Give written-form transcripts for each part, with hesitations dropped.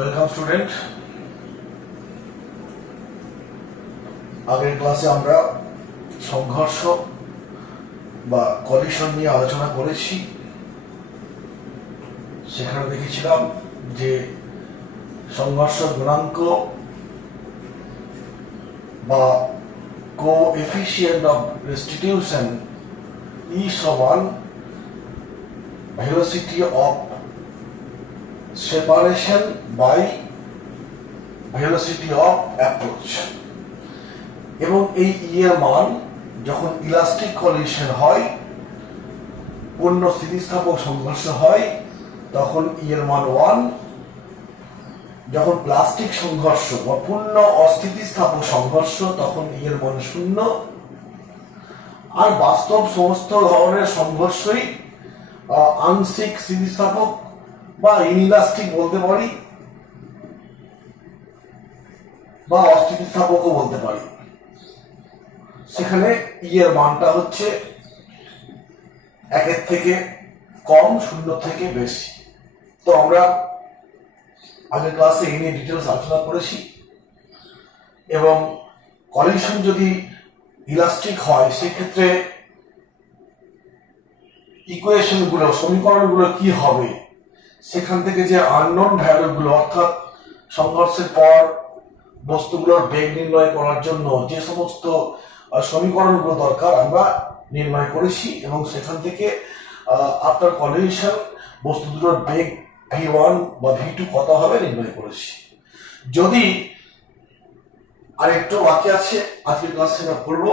Welcome student. আগের ক্লাসে আমরা সংঘর্ষ বা কলিশন নিয়ে আলোচনা করেছি। সেখানে দেখেছিলাম যে সংঘর্ষ গুণাঙ্ক বা কোএফিসিয়েন্ট অফ রেস্টিটিউশন ই সমান velocity of separation by velocity of approach, এবং এই ই এর মান যখন ইলাস্টিক কলিশন হয়, পূর্ণ স্থিতিস্থাপক সংঘর্ষ হয়, তখন ই এর মান 1। যখন প্লাস্টিক সংঘর্ষ বা পূর্ণ অস্থিতিস্থাপক সংঘর্ষ, তখন ই এর মান 0। আর বাস্তব সমস্ত ধরনের সংঘর্ষই আংশিক স্থিতিস্থাপক বা ইনইলাস্টিক বলতে পারি, বা অস্থিতিস্থাপকও বলতে পারি। সেখানে ই এর মানটা হচ্ছে 1 থেকে কম, 0 থেকে বেশি। তো আমরা আগের ক্লাসে এই নিয়ে ডিটেলস আলোচনা করেছি, এবং কলিশন যদি ইলাস্টিক হয় সেক্ষেত্রে ইকুয়েশনগুলো, সমীকরণগুলো কি হবে, সেখান থেকে যে আননোন ভ্যালুগুলো, অর্থাৎ সংঘর্ষের পর বস্তুগুলোর বেগ নির্ণয় করার জন্য যে সমস্ত সমীকরণগুলো দরকার আমরা নির্ণয় করেছি, এবং সেখান থেকে আফটার কলিশন বস্তু দুটোর বেগ v1 বা v2 কত হবে নির্ণয় করেছি। যদি আরেকটু বাকি আছে, আজকের ক্লাসে আমরা করব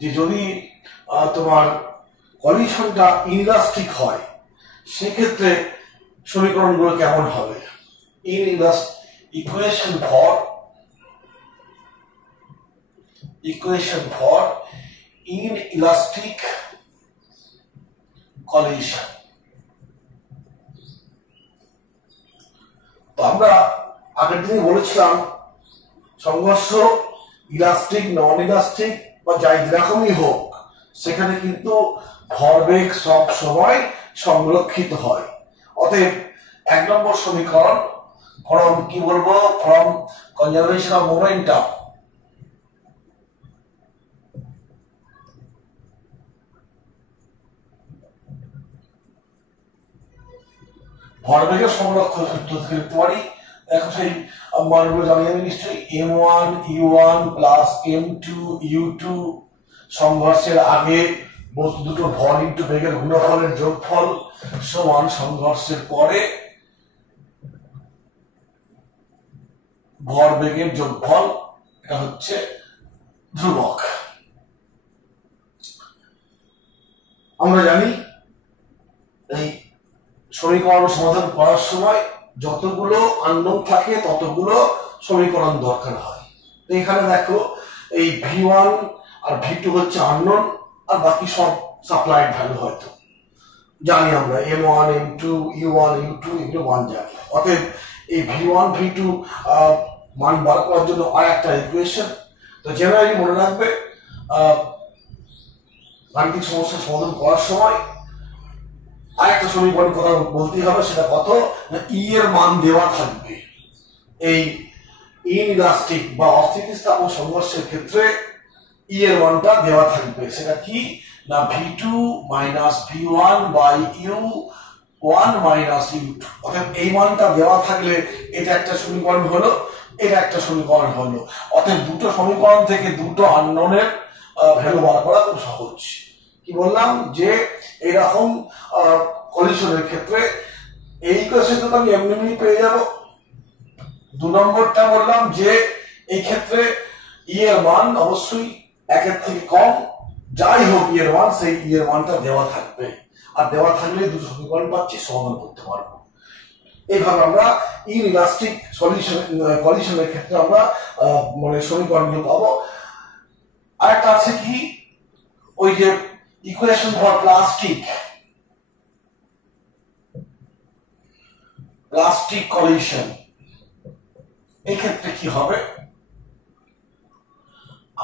যে যদি তোমার কলিশনটা ইনইলাস্টিক হয় সেক্ষেত্রে সমীকরণগুলো কেমন হবে। Equation for inelastic collision. তো আমরা আগের দিনে বলেছিলাম সংঘর্ষ ইলাস্টিক, নন ইলাস্টিক বা যাই যেরকমই হোক, সেখানে কিন্তু ভরবেগ সব সময় সংরক্ষিত হয়। অতএব 1 নম্বর সমীকরণ ফ্রম কি বলবো, ফ্রম কনজারভেশন অফ মোমেন্টাম, ভরবেগের সংরক্ষণ সূত্র থেকে লিখতে পারি। এখন সেই মানগুলো জানি আমি নিশ্চয়ই। m1 u1 plus m2 u2 সংঘর্ষের আগে বস্তু দুটো ভর ইন্টু বেগের গুণফলের যোগফল সমান সংঘর্ষের পরে ভর বেগের যোগফল, এটা হচ্ছে ধ্রুবক। আমরা জানি এই সমীকরণ সমাধান করার সময় যতগুলো আননোন থাকে ততগুলো সমীকরণ দরকার হয়। তো এখানে দেখো এই v1 আর v2 হচ্ছে আননোন, আর বাকি সব সাপ্লাইড ভ্যালু হয়তো জানি আমরা, m1 m2 u1 u2 এগুলো মান জানি। অতএব এই v1 v2 মান বার করার জন্য আর একটা ইকুয়েশন। তো জেনারেলি মনে রাখবে গাণিতিক সমস্যা সমাধান করার সময় আর একটা সমীকরণ কথা বলতেই হবে। সেটা কত না, ই এর মান দেওয়া থাকবে। এই ইনইলাস্টিক বা অস্থিতিস্থাপক সংঘর্ষের ক্ষেত্রে ই এর মানটা দেওয়া থাকবে। সেটা কি না, v2 minus v1 by u1 minus u2। অর্থাৎ এই মানটা দেওয়া থাকলে এটা একটা সমীকরণ হলো, এটা একটা সমীকরণ হলো। অর্থাৎ দুটো সমীকরণ থেকে দুটো আননোনের ভ্যালু বার করা খুব সহজ। কি বললাম যে এইরকম কলিশনের ক্ষেত্রে এই ইকুয়েশনটা তো আমি এমনি পেয়ে যাব। 2 নম্বরটা বললাম যে এই ক্ষেত্রে ই এর মান অবশ্যই 1 থেকে কম, যাই হোক ই এর মান, সেই ই এর মানটা দেওয়া থাকবে। আর দেওয়া থাকলে দুটো সমীকরণ পাচ্ছি, সমাধান করতে পারবো। এইভাবে আমরা ইনইলাস্টিক কলিশনের ক্ষেত্রে আমরা মানে সমীকরণগুলো পাবো। আরেকটা আছে কি, ওই যে ইকুয়েশন ফর প্লাস্টিক কলিশন, এই ক্ষেত্রে কি হবে,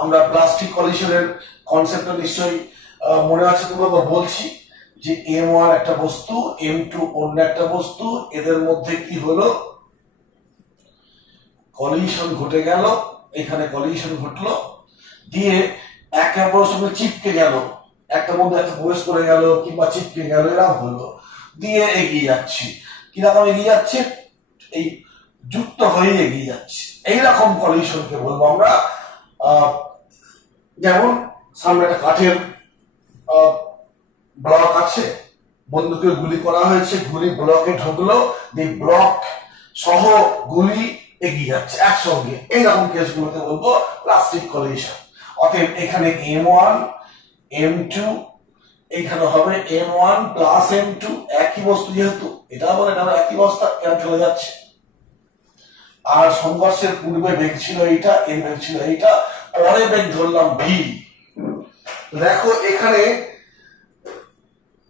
আমরা প্লাস্টিক কলিশনের কনসেপ্টটা নিশ্চয়ই মনে আছে তোমরা, বলছি যে m1 একটা বস্তু, m2 অন্য একটা বস্তু, এদের মধ্যে কি হলো কলিশন ঘটে গেল, এখানে কলিশন ঘটলো, দিয়ে একে অপরের সঙ্গে চিপকে গেল, একটা মধ্যে একটা প্রবেশ করে গেল কিংবা চিপকে গেল, এরকম হলো, দিয়ে এগিয়ে যাচ্ছি। কিরকম এগিয়ে যাচ্ছে? এই যুক্ত হয়ে এগিয়ে যাচ্ছে, এইরকম কলিশনকে বলবো আমরা। যেমন সামনে একটা কাঠের ব্লক আছে, বন্দুকের গুলি করা হয়েছে, গুলি ব্লকে ঢুকলো, ব্লক সহ গুলি এগিয়ে যাচ্ছে একসঙ্গে, এইরকম কেসগুলোকে বলবো প্লাস্টিক কলিশন। অতএব এখানে M1 M2, এইখানে হবে M1 প্লাস M2, একই বস্তু যেহেতু, এটা আবার এটা একই বস্তা, এরা চলে যাচ্ছে। আর সংঘর্ষের পূর্বে বেগ ছিল এইটা, এর বেগ ছিল এইটা, পরে বেগ ধরলাম V। দেখো এখানে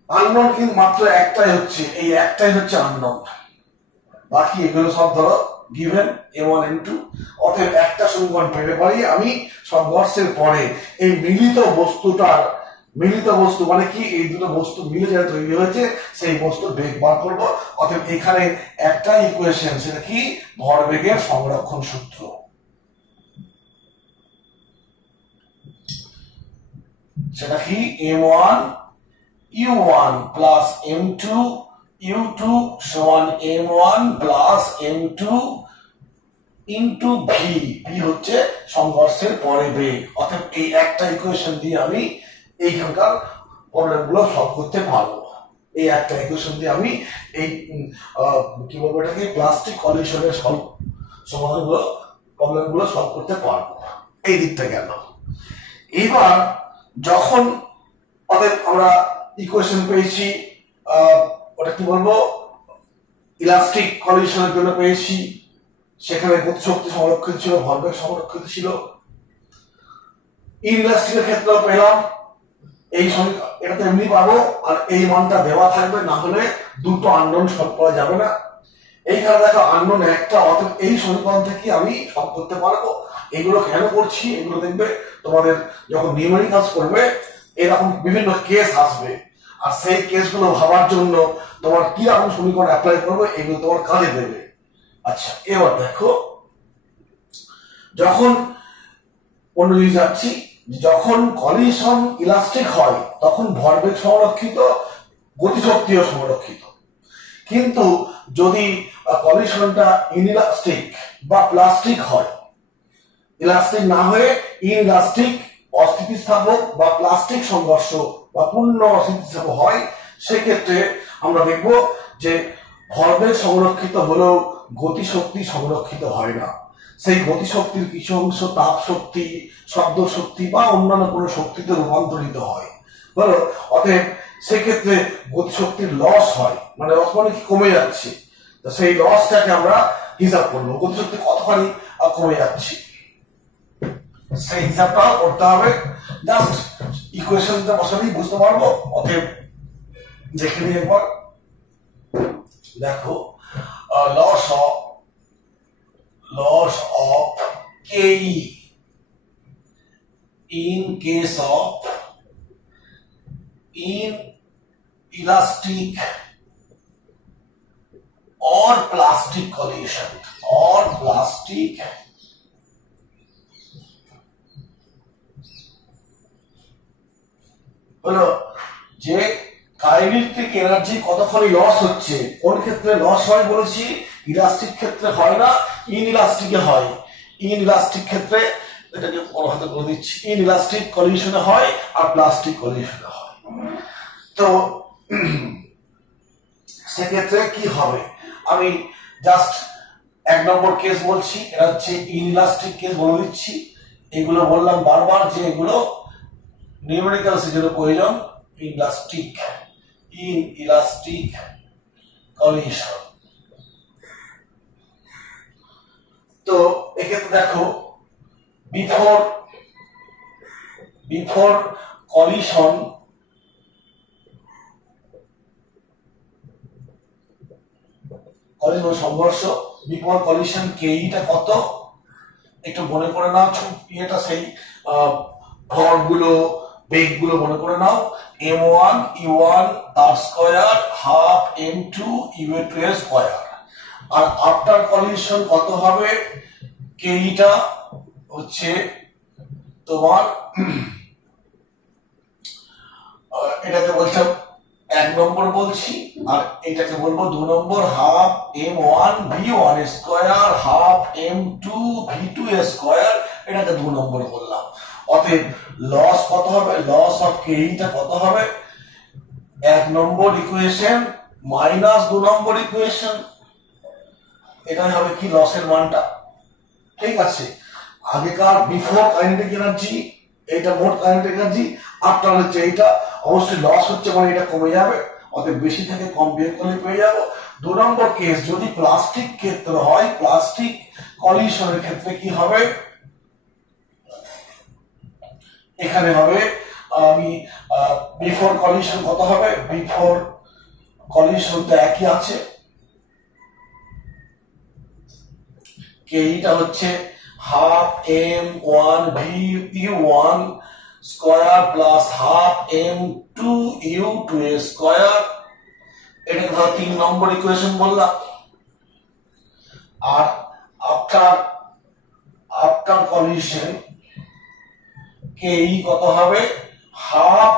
আননোন কিন্তু মাত্র একটাই হচ্ছে, এই একটাই হচ্ছে আননোন, বাকি এগুলো সব ধরো গিভেন M1 M2। অতএব একটা সমীকরণ পেতে পারি আমি সংঘর্ষের পরে এই মিলিত বস্তু মানে কি, এই দুটো বস্তু মিলে যেটা তৈরি হয়েছে সেই বস্তুর বেগ বার করবো। অতএব এখানে একটা ইকুয়েশন, সেটা কি, ভরবেগের সংরক্ষণ সূত্র। সেটা কি, M1 U1 plus M2 U2 সমান M1 plus M2 into V। V হচ্ছে সংঘর্ষের পরে বেগ। অর্থাৎ এই একটা ইকুয়েশন দিয়ে আমি এইখানকার প্রবলেমগুলো সলভ করতে পারবো। এই একটা ইকুয়েশন দিয়ে আমি এই কি বলবো এটাকে, প্লাস্টিক কলিশনের সমাধানগুলো, প্রবলেমগুলো সলভ করতে পারবো। এই দিকটা গেল। এবার যখন আমরা ইকুয়েশন পেয়েছি, ওটা কি বলবো, ইলাস্টিক কলিশনের জন্য পেয়েছি, সেখানে গতিশক্তি সংরক্ষিত ছিল, ভরবেগ সংরক্ষিত ছিল। ইনইলাস্টিকের ক্ষেত্রেও পেলাম, এই এটা তো এমনি পাবো, আর এই মানটা দেওয়া থাকবে, না হলে দুটো আননোন সলভ করা যাবে না। এইখানে দেখো আননোন একটা, অর্থাৎ এই সমীকরণ থেকে আমি সলভ করতে পারবো। এগুলো কেন করছি, এগুলো দেখবে তোমাদের যখন নিউমেরিক্যালস করবে এরকম বিভিন্ন কেস আসবে, আর সেই কেসগুলো ভাবার জন্য তোমার কি রকম সমীকরণ অ্যাপ্লাই করবে এগুলো তোমার কাজে দেবে। আচ্ছা, এবার দেখো, যখন অন্য জিনিস যাচ্ছি, যখন কলিশন ইলাস্টিক হয় তখন ভরবেগ সংরক্ষিত, গতিশক্তিও সংরক্ষিত। কিন্তু যদি কলিশনটা ইনইলাস্টিক বা প্লাস্টিক হয়, ইলাস্টিক না হয়ে ইনইলাস্টিক, অস্থিতিস্থাপক বা প্লাস্টিক সংঘর্ষ বা পূর্ণ অস্থিতিস্থাপক হয়, সেক্ষেত্রে আমরা দেখব যে ভরবেগ সংরক্ষিত হলেও গতিশক্তি সংরক্ষিত হয় না। সেই গতিশক্তির কিছু অংশ তাপ শক্তি, শব্দ শক্তি বা অন্যান্য কোনো শক্তিতে রূপান্তরিত হয়। বলো, অতএব সেক্ষেত্রে গতিশক্তির লস হয়, মানে লস মানে কি, কমে যাচ্ছে। তো সেই লসটাকে আমরা হিসাব করবো, গতিশক্তি কতখানি কমে যাচ্ছে সেই হিসাবটা করতে হবে। জাস্ট ইকুয়েশনটা বসালেই বুঝতে পারবো। অতএব দেখে নিই একবার। দেখো, loss of KE in case of inelastic or plastic collision or plastic হলো যে কাইনেটিক এনার্জি কতখানি লস হচ্ছে। কোন ক্ষেত্রে লস হয় বলেছি, ইলাস্টিক ক্ষেত্রে হয় না, ইনইলাস্টিকে হয়। ইনইলাস্টিক ক্ষেত্রে এটাকে বড় হাতে বলে দিচ্ছি, ইনইলাস্টিক কলিশনে হয় আর প্লাস্টিক কলিশনে হয়। তো সেক্ষেত্রে কি হবে, আমি জাস্ট এক নম্বর কেস বলছি, এটা হচ্ছে ইনইলাস্টিক কেস বলে দিচ্ছি। এগুলো বললাম বারবার যে এগুলো নিউমেরিক্যাল যেগুলো প্রয়োজন, ইনইলাস্টিক কলিশন। তো এক্ষেত্রে দেখো, বিফোর কলিশন সংঘর্ষ, বিফোর কলিশন কেইটা কত একটু মনে করে নাও। এটা সেই ভরগুলো, বেগগুলো মনে করে নাও। M1 U1 তার স্কয়ার হাফ M2 U2 এর স্কয়ার। আর আফটার কলিশন কত হবে, কেইটা হচ্ছে তোমার এটাকে বলছিলাম 1 নম্বর বলছি, আর এটাকে বলবো 2 number, half m1v1 square half m2 v2 square, এটাকে 2 নম্বর বললাম। অতএব লস কত হবে, লস অফ কেইটা কত হবে, 1 নম্বর ইকুয়েশন মাইনাস 2 নম্বর ইকুয়েশন, এটাই হবে কি লসের মানটা। ঠিক আছে, আগেকার বিফোর কাইনেটিক এনার্জি, এটা মোট কাইনেটিক এনার্জি, আফটার হচ্ছে এইটা, অবশ্যই লস হচ্ছে মানে এটা কমে যাবে, অতএব বেশি থেকে কম বিয়োগ করলে পেয়ে যাবো। 2 নম্বর কেস, যদি প্লাস্টিক ক্ষেত্র হয়, প্লাস্টিক কলিশনের ক্ষেত্রে কি হবে, এখানে হবে আমি বিফোর কলিশন কত হবে, বিফোর কলিশন তো একই আছে, কেইটা হচ্ছে half m1v1 square plus half m2u2 square, এটাকে ধরো 3 নম্বর ইকুয়েশন বললাম। আর আফটার কলিশন কেই কত হবে, হাফ,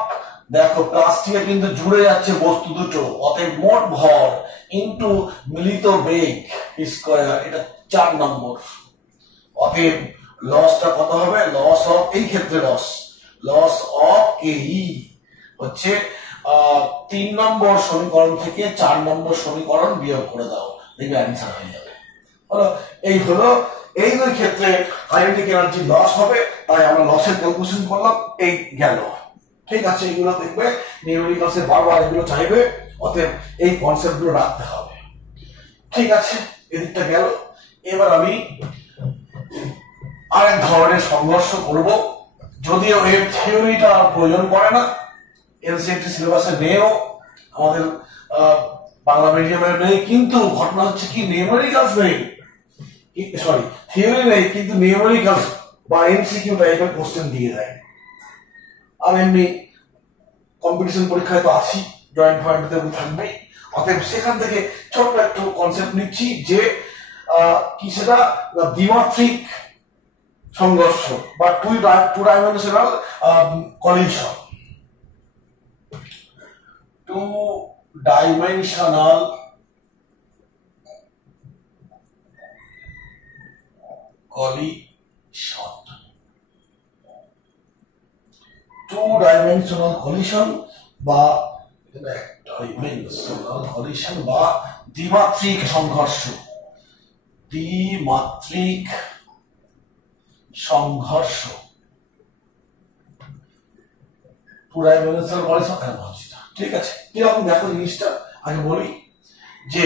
দেখো প্লাস্টিকে কিন্তু জুড়ে যাচ্ছে বস্তু দুটো, অতএব মোট ভর ইনটু মিলিত বেগ স্কয়ার, এটা 4 নম্বর। অতএব লসটা কত হবে, লস অফ, এই ক্ষেত্রে লস অফ কেই হচ্ছে 3 নম্বর সমীকরণ থেকে 4 নম্বর সমীকরণ বিয়োগ করে দাও, দেখবে অ্যান্সার হয়ে যাবে। হলো এই হলো এই দুই ক্ষেত্রে কাইনেটিক এনার্জি লস হবে, তাই আমরা লসের ক্যালকুলেশন করলাম, এই গেল। ঠিক আছে, এগুলো দেখবে নিউমেরিক্যালসে বারবার এগুলো চাইবে, অতএব এই কনসেপ্টগুলো রাখতে হবে। ঠিক আছে, এদিকটা গেল। এবার আমি আরেক ধরনের সংঘর্ষ করব, যদিও এর থিওরিটা প্রয়োজন পড়ে না, এনসিইআরটি সিলেবাসে নেও, আমাদের বাংলা মিডিয়ামে নেই, কিন্তু ঘটনা হচ্ছে কি নিউমেরিক্যালস নেই, সরি থিওরি নেই, কিন্তু নিউমেরিক্যালস বা এমসিকিউ টাইপের কোশ্চেন দিয়ে দেয়। আর এমনি কম্পিটিশন পরীক্ষায় তো আছি, জয়েন্ট পয়েন্টতে থাকবেই, অতএব সেখান থেকে ছোট্ট একটু কনসেপ্ট নিচ্ছি যে কি সেটা দ্বিমাত্রিক সংঘর্ষ বা two dimensional collision. Two dimensional collision, two dimensional collision বা ডাইমেনশনাল কলিশন বা দ্বিমাত্রিক সংঘর্ষ, দ্বিমাত্রিক সংঘর্ষ, টু ডাইমেনশনাল কলিশন। ঠিক আছে, কিরকম দেখো জিনিসটা আগে বলি, যে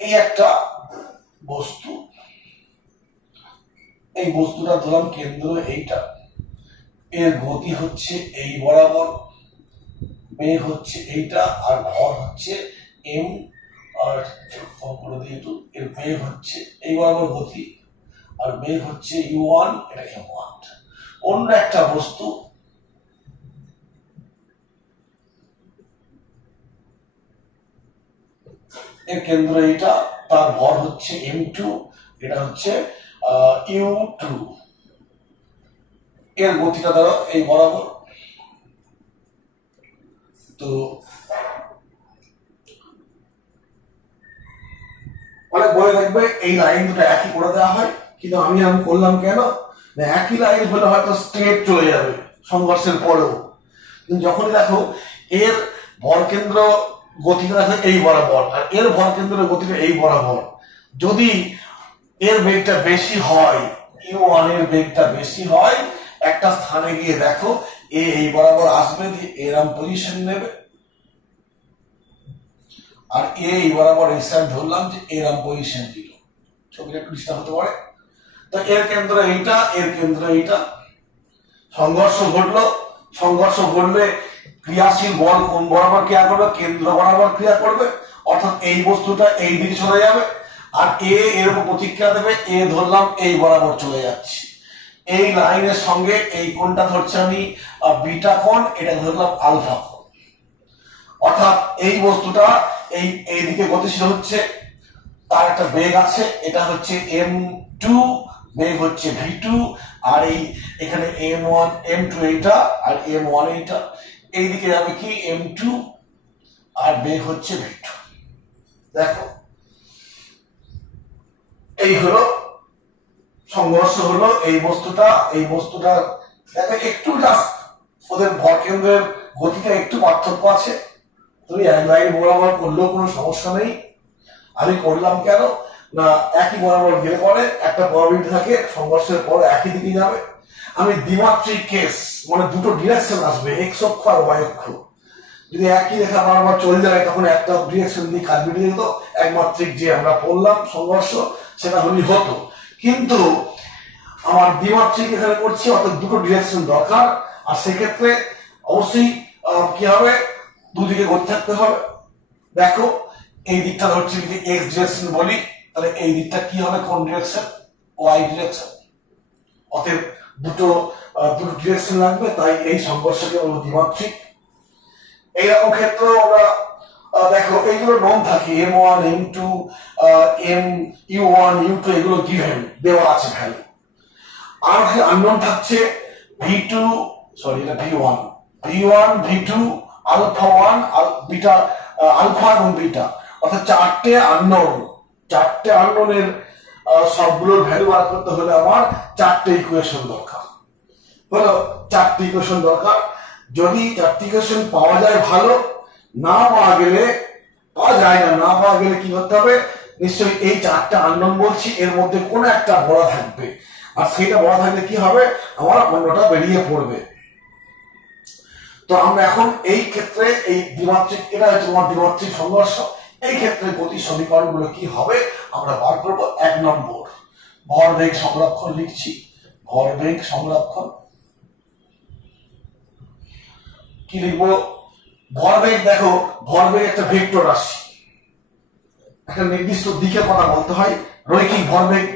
এই একটা বস্তু, এই বস্তুটা ধরলাম কেন্দ্র এইটা, এর গতি হচ্ছে এই বরাবর, বেগ হচ্ছে এইটা, আর ভর হচ্ছে এম, আর করে দিয়ে একটু, এর বেগ হচ্ছে এই বরাবর গতি, আর বেগ হচ্ছে u1, এটা m1। অন্য একটা বস্তু এর কেন্দ্র এইটা, তার ভর হচ্ছে m2, এটা হচ্ছে u2, এর গতিটা ধরো এই বরাবর। তো অনেক বলে দেখবে এই লাইন দুটো একই করে দেওয়া হয়, কিন্তু আমি করলাম কেন, একই লাইন হলে হয়তো স্ট্রেট চলে যাবে সংঘর্ষের পরেও, কিন্তু যখন দেখো এর ভর কেন্দ্র গতিটা দেখো এই বরাবর, আর এর ভর কেন্দ্রের গতিটা এই বরাবর, যদি এর বেগটা বেশি হয়, u1 এর বেগটা বেশি হয়, একটা স্থানে গিয়ে দেখো এই বরাবর আসবে, দিয়ে এরম পজিশন নেবে, আর এই বরাবর এই সাইড ধরলাম যে এরম পজিশন দিল, ছবিটা একটু ডিস্টার্ব হতে পারে। তো এর কেন্দ্র এইটা, এর কেন্দ্র এইটা, সংঘর্ষ ঘটলো, সংঘর্ষ ঘটলে ক্রিয়াশীল বল কোন বরাবর ক্রিয়া করবে, কেন্দ্র বরাবর ক্রিয়া করবে, অর্থাৎ এই বস্তুটা এই দিকে চলে যাবে, আর এর উপর প্রতিক্রিয়া দেবে, এ ধরলাম এই বরাবর চলে যাচ্ছে, এই লাইনের সঙ্গে এই কোণটা ধরছে আমি বিটা কোণ, এটা ধরলাম আলফা কোণ, অর্থাৎ এই বস্তুটা এইদিকে গতিশীল হচ্ছে, তার একটা বেগ আছে, এটা হচ্ছে m2 বেগ হচ্ছে v2, আর এখানে m1 m2 এইটা আর m1 এইটা, এইদিকে যাবে কি m2 আর বেগ হচ্ছে v2। দেখো এই হলো সংঘর্ষ, হলো এই বস্তুটা দেখো একটু জাস্ট ওদের ভর কেন্দ্রের গতিটা একটু পার্থক্য আছে। তুমি এক লাইন বরাবর করলেও কোনো সমস্যা নেই। আমি করলাম কেন না, একই বরাবর গেলে পরে একটা প্রবাবিলিটি থাকে সংঘর্ষের পর একই দিকে যাবে। আমি দ্বিমাত্রিক কেস মানে দুটো ডিরেকশন আসবে, এক্স অক্ষ আর ওয়াই অক্ষ, যদি একই রেখা বারবার চলে যায় তখন একটা ডিরেকশন দিয়ে কাজ বেরিয়ে যেত। একমাত্রিক যে আমরা পড়লাম সংঘর্ষ সেটা হলেই হতো, কিন্তু আমার দ্বিমাত্রিক এখানে করছি, অর্থাৎ দুটো ডিরেকশন দরকার। আর সেক্ষেত্রে অবশ্যই কি হবে, দুদিকে গতি থাকতে হবে। দেখো এই দিকটা হচ্ছে যদি এক্স ডিরেকশন বলি, তাহলে এই দিকটা কি হবে, কোন ডিরেকশন, ওয়াই ডিরেকশন। অতএব দুটো ডিরেকশন লাগবে, তাই এই সংঘর্ষকে বলবো দ্বিমাত্রিক। এইরকম ক্ষেত্রে আমরা দেখো এইগুলো নন থাকে, m1 m2 mu1 u2 এগুলো গিভেন দেওয়া আছে ভ্যালু। আর আননোন থাকছে v2 সরি এটা v1 v2 alpha 1 beta alpha এবং বিটা, অর্থাৎ চারটে আননোনের সবগুলোর ভ্যালু বার করতে হলে আমার চারটে ইকুয়েশন দরকার। হলো চারটে ইকুয়েশন দরকার। যদি চারটে ইকুয়েশন পাওয়া যায় ভালো, না পাওয়া গেলে কি করতে হবে, নিশ্চয়ই এই চারটা আননোন বলছি এর মধ্যে কোনো একটা বড় থাকবে, আর সেটা বড় থাকলে কি হবে, আমার অন্যটা বেরিয়ে পড়বে। তো আমরা এখন এই ক্ষেত্রে এই দ্বিমাত্রিক, এটা হচ্ছে তোমার দ্বিমাত্রিক সংঘর্ষ। এই ক্ষেত্রে গতি সমীকরণগুলো কি হবে আমরা বার করব। 1 নম্বর ভরবেগ সংরক্ষণ লিখছি, ভরবেগ সংরক্ষণ কি লিখবো, ভরবেগ। দেখো ভরবেগ একটা ভেক্টর রাশি, একটা নির্দিষ্ট দিকে কথা বলতে হয়, রৈখিক ভরবেগ।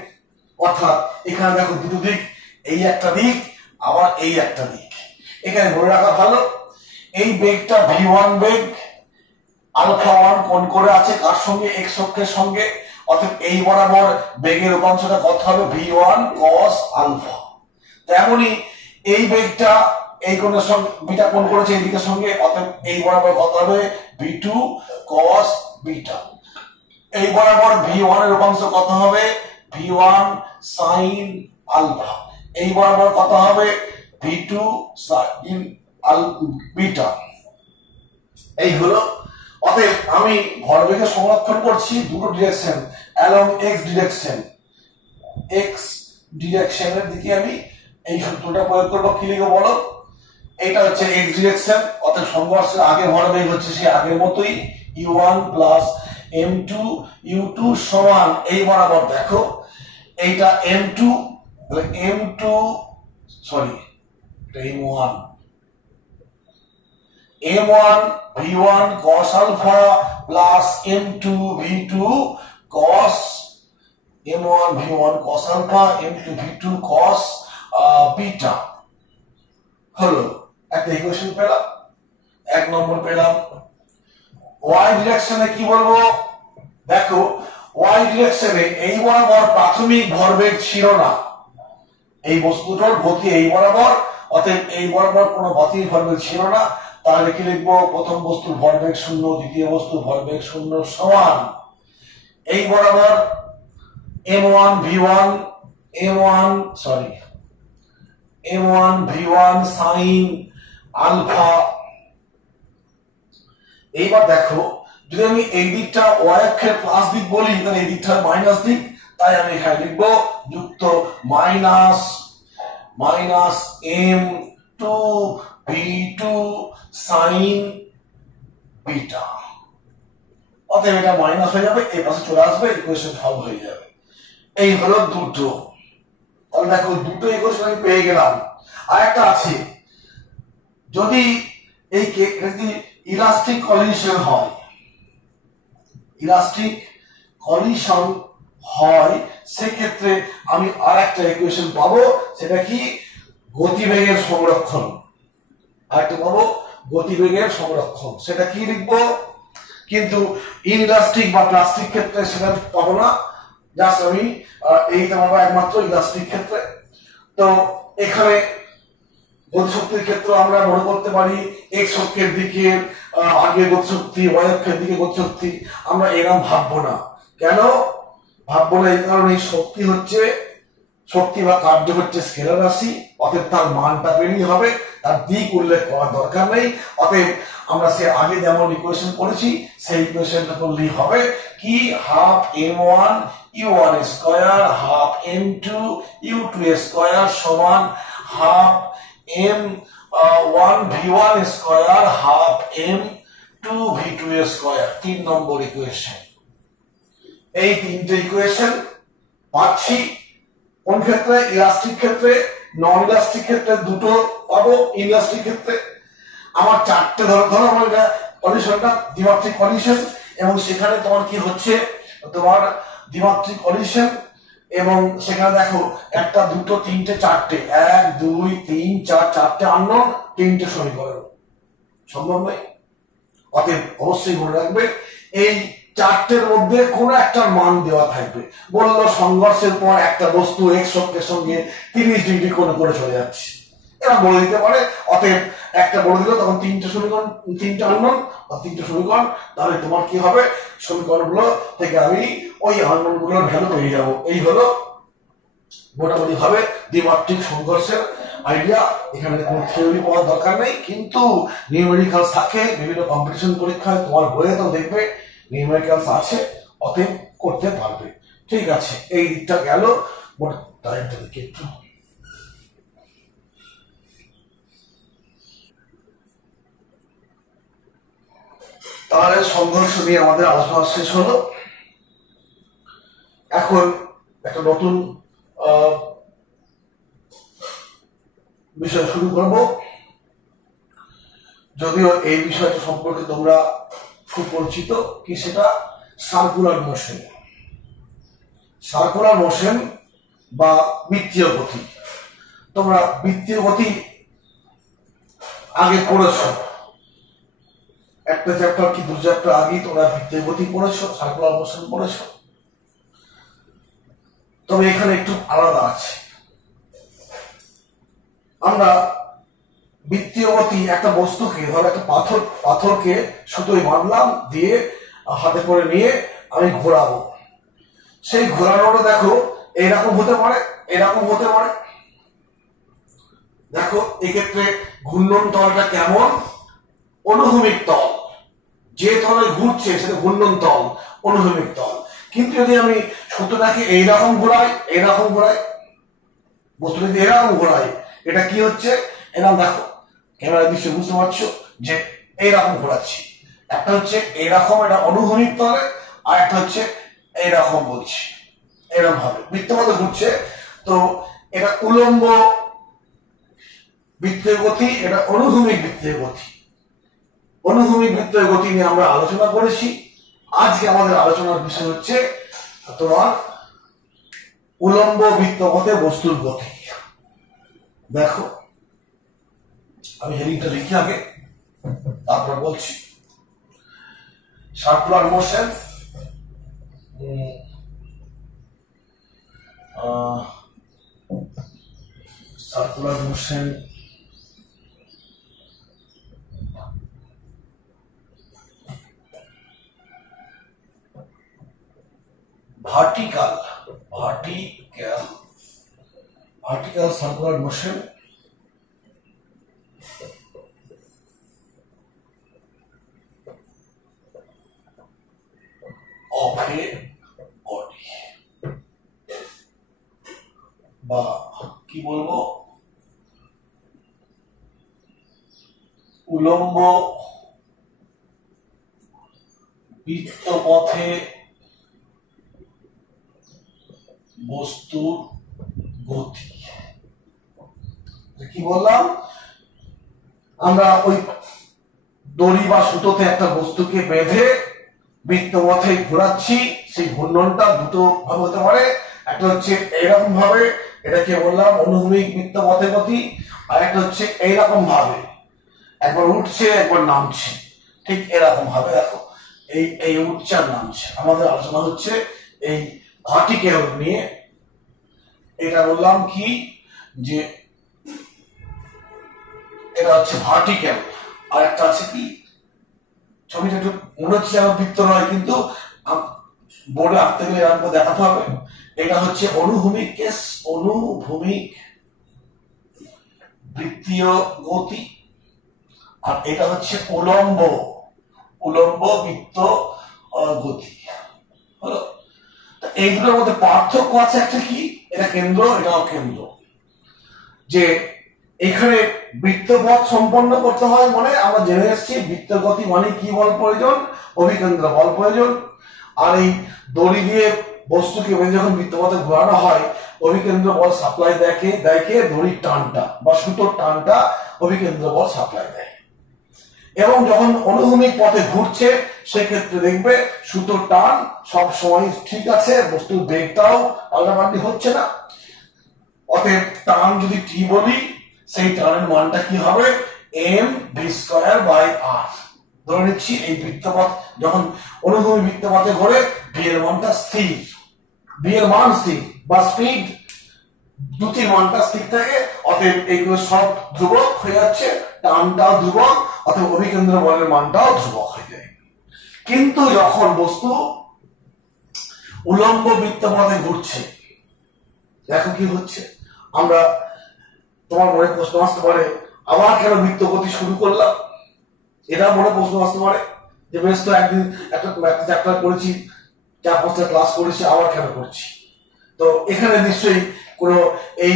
অর্থাৎ এখানে দেখো দুটো দিক, এই একটা দিক আবার এই একটা দিক, এখানে মনে রাখা ভালো। এই বেগটা v1 বেগ, আলফা 1 কোণ করে আছে কার সঙ্গে, এক্স অক্ষের সঙ্গে। অর্থাৎ এই বরাবর বেগের উপাংশটা কত হবে, v1 cos আলফা। তেমনি এই বেগটা এই কোণের সঙ্গে বিটা কোণ করেছে এই দিকের সঙ্গে, অর্থাৎ এই বরাবর কত হবে, v2 cos বিটা। এই বরাবর v1 এর উপাংশ কত হবে, v1 sin আলফা। এই বরাবর কত হবে, v2 sin বিটা। এই হলো। অতএব আমি ভরবেগের সংরক্ষণ করছি দুটো ডিরেকশন, অ্যালং এক্স ডিরেকশনের দিকে আমি এই সূত্রটা প্রয়োগ করবো। কি লিখবো বলো, এটা হচ্ছে এক্স ডিরেকশন, অর্থাৎ সংঘর্ষের আগে ভরবেগ হচ্ছে সে আগের মতোই u1 প্লাস m2 u2 সমান এই বরাবর। দেখো এইটা m2 তাহলে m2 sorry m1 v1 cos alpha plus m2 v2 cos m1 v1 cos alpha m2 v2 cos beta হলো একটা ইকুয়েশন পেলাম। 1 নম্বর পেলাম। y ডিরেকশনে কি বলবো, দেখো y ডিরেকশনে এই বরাবর প্রাথমিক ভরবেগ ছিল না, এই বস্তুটার গতি এই বরাবর, অতএব এই বরাবর কোনো গতির ভরবেগ ছিল না। তাহলে কি লিখবো, প্রথম বস্তুর ভরবেগ 0, দ্বিতীয় বস্তুর ভরবেগ 0 সমান এই বরাবর m1 v1 sin আলফা। এইবার দেখো যদি আমি এই দিকটা y অক্ষের প্লাস দিক বলি তাহলে এই দিকটা মাইনাস দিক, তাই আমি এখানে লিখবো যুক্ত minus m2 v2 sin beta. অতএব এটা মাইনাস হয়ে যাবে, এই পাশে চলে আসবে, ইকুয়েশন সলভ হয়ে যাবে। এই হলো দুটো। তাহলে দেখো দুটো ইকুয়েশন আমি পেয়ে গেলাম। আর একটা আছে, যদি এই ইলাস্টিক কলিশন হয় সেক্ষেত্রে আমি আর একটা ইকুয়েশন পাবো, সেটা কি গতিবেগের সংরক্ষণ। আরেকটা পাবো গতিবেগের সংরক্ষণ, সেটা কি লিখবো, কিন্তু ইনইলাস্টিক বা প্লাস্টিক ক্ষেত্রে সেটা পাবো না। জাস্ট আমি এই তোমার একমাত্র ইলাস্টিক ক্ষেত্রে। তো এখানে গতিশক্তির ক্ষেত্রে আমরা মনে করতে পারি এক্স অক্ষের দিকে আগে গতিশক্তি, ওয়াই অক্ষের দিকে গতিশক্তি। আমরা এরকম ভাববো না। কেন ভাববো না? এই কারণে শক্তি হচ্ছে, শক্তি বা কার্য হচ্ছে স্কেলার রাশি, অতএব তার মানটা বেরিয়ে হবে, তার দিক উল্লেখ করার দরকার নেই। অতএব আমরা সে আগে যেমন ইকুয়েশন করেছি সেই ইকুয়েশনটা করলেই হবে কি, half m1 u1 square half m2 u2 square সমান half m1 v1 square half m2 v2 square. 3 number equation. এই তিনটে ইকুয়েশন পাচ্ছি কোন ক্ষেত্রে? ইলাস্টিক ক্ষেত্রে। নন ইলাস্টিক ক্ষেত্রে দুটো পাবো, ইলাস্টিক ক্ষেত্রে আমার চারটে ধরো আমার কন্ডিশনটা দ্বিমাত্রিক কন্ডিশন, এবং সেখানে তোমার কি হচ্ছে, তোমার দ্বিমাত্রিক কন্ডিশন, এবং সেখানে দেখো একটা দুটো তিনটে চারটে, 1 2 3 4 চারটে আননোন, তিনটে সমীকরণ। সম্ভব নয়। অতএব অবশ্যই মনে রাখবে এই চারটের মধ্যে কোনো একটা মান দেওয়া থাকবে। বললো সংঘর্ষের পর একটা বস্তু এক্স অক্ষের সঙ্গে 30 ডিগ্রি কোণ করে চলে যাচ্ছে, এরা বলে দিতে পারে। অতএব একটা বলে দিল, তখন তিনটে সমীকরণ, তিনটে আননোন বা তিনটে সমীকরণ। তাহলে তোমার কি হবে, সমীকরণগুলো থেকে আমি ওই আননোন গুলোর ভ্যালু পেয়ে যাবো। এই হলো মোটামুটি ভাবে দ্বিমাত্রিক সংঘর্ষের আইডিয়া। এখানে কোনো থিওরি পাওয়ার দরকার নেই, কিন্তু নিউমেরিক্যাল থাকে বিভিন্ন কম্পিটিশন পরীক্ষায়, তোমার বইয়ে তো দেখবে নিউমেরিক্যাল আছে, অতএব করতে পারবে। ঠিক আছে, এই দিকটা গেল। টাইমটা দেখি একটু। তাহলে সংঘর্ষ নিয়ে আমাদের আলোচনা শেষ হলো। এখন একটা নতুন বিষয় শুরু করব। যদিও এই বিষয়টা সম্পর্কে তোমরা খুব পরিচিত, কি সেটা সার্কুলার মোশন। সার্কুলার মোশন বা বৃত্তীয় গতি। তোমরা বৃত্তীয় গতি আগে পড়েছো, একটা চ্যাপ্টার কি 2 চ্যাপ্টার আগে তোমরা বৃত্তীয় গতি পড়েছো, সার্কুলার মোশন পড়েছো। তবে এখানে একটু আলাদা আছে। আমরা বৃত্তীয় গতি একটা বস্তুকে, ধরো একটা পাথরকে সুতোয় বাঁধলাম, দিয়ে হাতে করে নিয়ে আমি ঘোরাবো। সেই ঘোরানোটা দেখো এইরকম হতে পারে, এরকম হতে পারে। দেখো এক্ষেত্রে ঘূর্ণন তলটা কেমন? অনুভূমিক তল। যে তলে ঘুরছে সেটা ঘূর্ণন তল, অনুভূমিক তল। কিন্তু যদি আমি সুতোটাকে এইরকম ঘোরাই, এইরকম ঘোরাই, বস্তুটা যদি এরকম ঘোরাই, এটা কি হচ্ছে? এরকম দেখো, ক্যামেরা দৃশ্য বুঝতে পারছো যে এইরকম ঘোরাচ্ছি। একটা হচ্ছে এইরকম, এটা অনুভূমিক তলে, আর একটা হচ্ছে এইরকম বলছি, এরকম ভাবে বৃত্তপথে ঘুরছে। তো এটা উলম্ব বৃত্তীয় গতি, এটা অনুভূমিক বৃত্তীয় গতি। অনুভূমিক বৃত্তীয় গতি নিয়ে আমরা আলোচনা করেছি। আজকে আমাদের আলোচনার বিষয় হচ্ছে তোমার উলম্ব বৃত্তপথে বস্তুর গতি। দেখো আমি হেডিংটা লিখি আগে, তারপর বলছি। Circular motion, circular motion vertical circular motion of a body, বা কি বলবো, উলম্ব বৃত্তপথে বস্তুর গতি। কি বললাম? আমরা ওই দড়ি বা সুতোতে একটা বস্তুকে বেঁধে বৃত্তপথে ঘোরাচ্ছি। সেই ঘূর্ণনটা দুটো ভাবে হতে পারে। একটা হচ্ছে এইরকম ভাবে, এটাকে বললাম অনুভূমিক বৃত্তপথে গতি, আর একটা হচ্ছে এইরকম ভাবে, একবার উঠছে একবার নামছে, ঠিক এরকম ভাবে। দেখো এই উঠছে আর নামছে। আমাদের আলোচনা হচ্ছে এই ভার্টিক্যাল নিয়ে। এটা বললাম কি যে এটা হচ্ছে ভার্টিক্যাল, আর একটা আছে কি, ছবিটা একটু মনে হচ্ছে যেন বৃত্ত নয়, কিন্তু বোর্ডে আঁকতে গেলে এরকম দেখাতে হবে। এটা হচ্ছে অনুভূমিক কেস, অনুভূমিক বৃত্তীয় গতি, আর এটা হচ্ছে উলম্ব, উলম্ব বৃত্ত গতি। হলো, এই দুটোর মধ্যে পার্থক্য আছে একটা কি, এটা কেন্দ্র, এটাও কেন্দ্র। যে এখানে বৃত্তপথ সম্পন্ন করতে হয়, মানে আমরা জেনে এসেছি বৃত্ত গতি মানে কি বল প্রয়োজন, অভিকেন্দ্র বল প্রয়োজন। আর এই দড়ি দিয়ে বস্তুকে যখন বৃত্তপথে ঘোরানো হয়, অভিকেন্দ্র বল সাপ্লাই দেখে দড়ির টানটা বা সুতোর টানটা অভিকেন্দ্র বল সাপ্লাই দেয়। এবং যখন অনুভূমিক পথে ঘুরছে সেক্ষেত্রে দেখবে সুতোর টান সব সময় ঠিক আছে, বস্তুর বেগটাও পাল্টাপাল্টি হচ্ছে না। অতএব টান যদি টি বলি, সেই টানের মানটা কি হবে, এম ভি স্কয়ার বাই আর। ধরে নিচ্ছি এই বৃত্তপথ যখন অনুভূমিক বৃত্তপথে ঘোরে, ভি এর মানটা স্থির, ভি এর মান স্থির বা স্পিড দুটির মানটা স্থির থাকে। অতএব এইগুলো সব ধ্রুবক হয়ে যাচ্ছে, টানটাও ধ্রুবক, অথবা অভিকেন্দ্র বলের মানটাও ধ্রুবক হয়ে যায়। কিন্তু যখন বস্তু উলম্ব বৃত্তপথে ঘুরছে, দেখো কি হচ্ছে, আমরা তোমার মনে প্রশ্ন আসতে পারে আবার কেন বৃত্ত গতি শুরু করলাম, এটা মনে প্রশ্ন আসতে পারে যে বেশ তো একদিন একটা চ্যাপ্টার করেছি, 4-5টা ক্লাস করেছি, আবার কেন করছি। তো এখানে নিশ্চয়ই কোন এই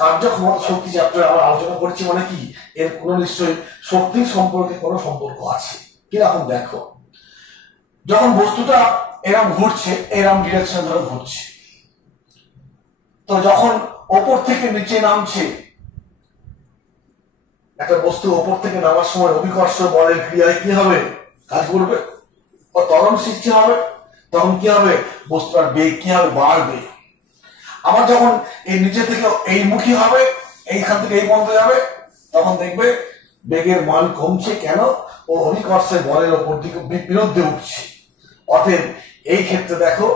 কার্যক্ষমতা শক্তি চ্যাপ্টারে আমরা আলোচনা করছি, মানে কি এর কোন নিশ্চয়ই শক্তির সম্পর্কে কোনো সম্পর্ক আছে কিরকম। দেখো যখন বস্তুটা এরম ঘুরছে, এরম ডিরেকশন ধরে ঘুরছে, তো যখন ওপর থেকে নিচে নামছে, একটা বস্তু ওপর থেকে নামার সময় অভিকর্ষ বলের ক্রিয়ায় কি হবে, কাজ করবে, ও ত্বরণ সৃষ্টি হবে, তখন কি হবে, বস্তুটার বেগ কি হবে, বাড়বে। আবার যখন এই নিচে থেকে এই মুখী হবে, এইখান থেকে এই পর্যন্ত যাবে, তখন দেখবে বেগের মান কমছে, কেন, ও অভিকর্ষের বলের ওপর দিকে বিরুদ্ধে উঠছে। অতএব এই ক্ষেত্রে দেখো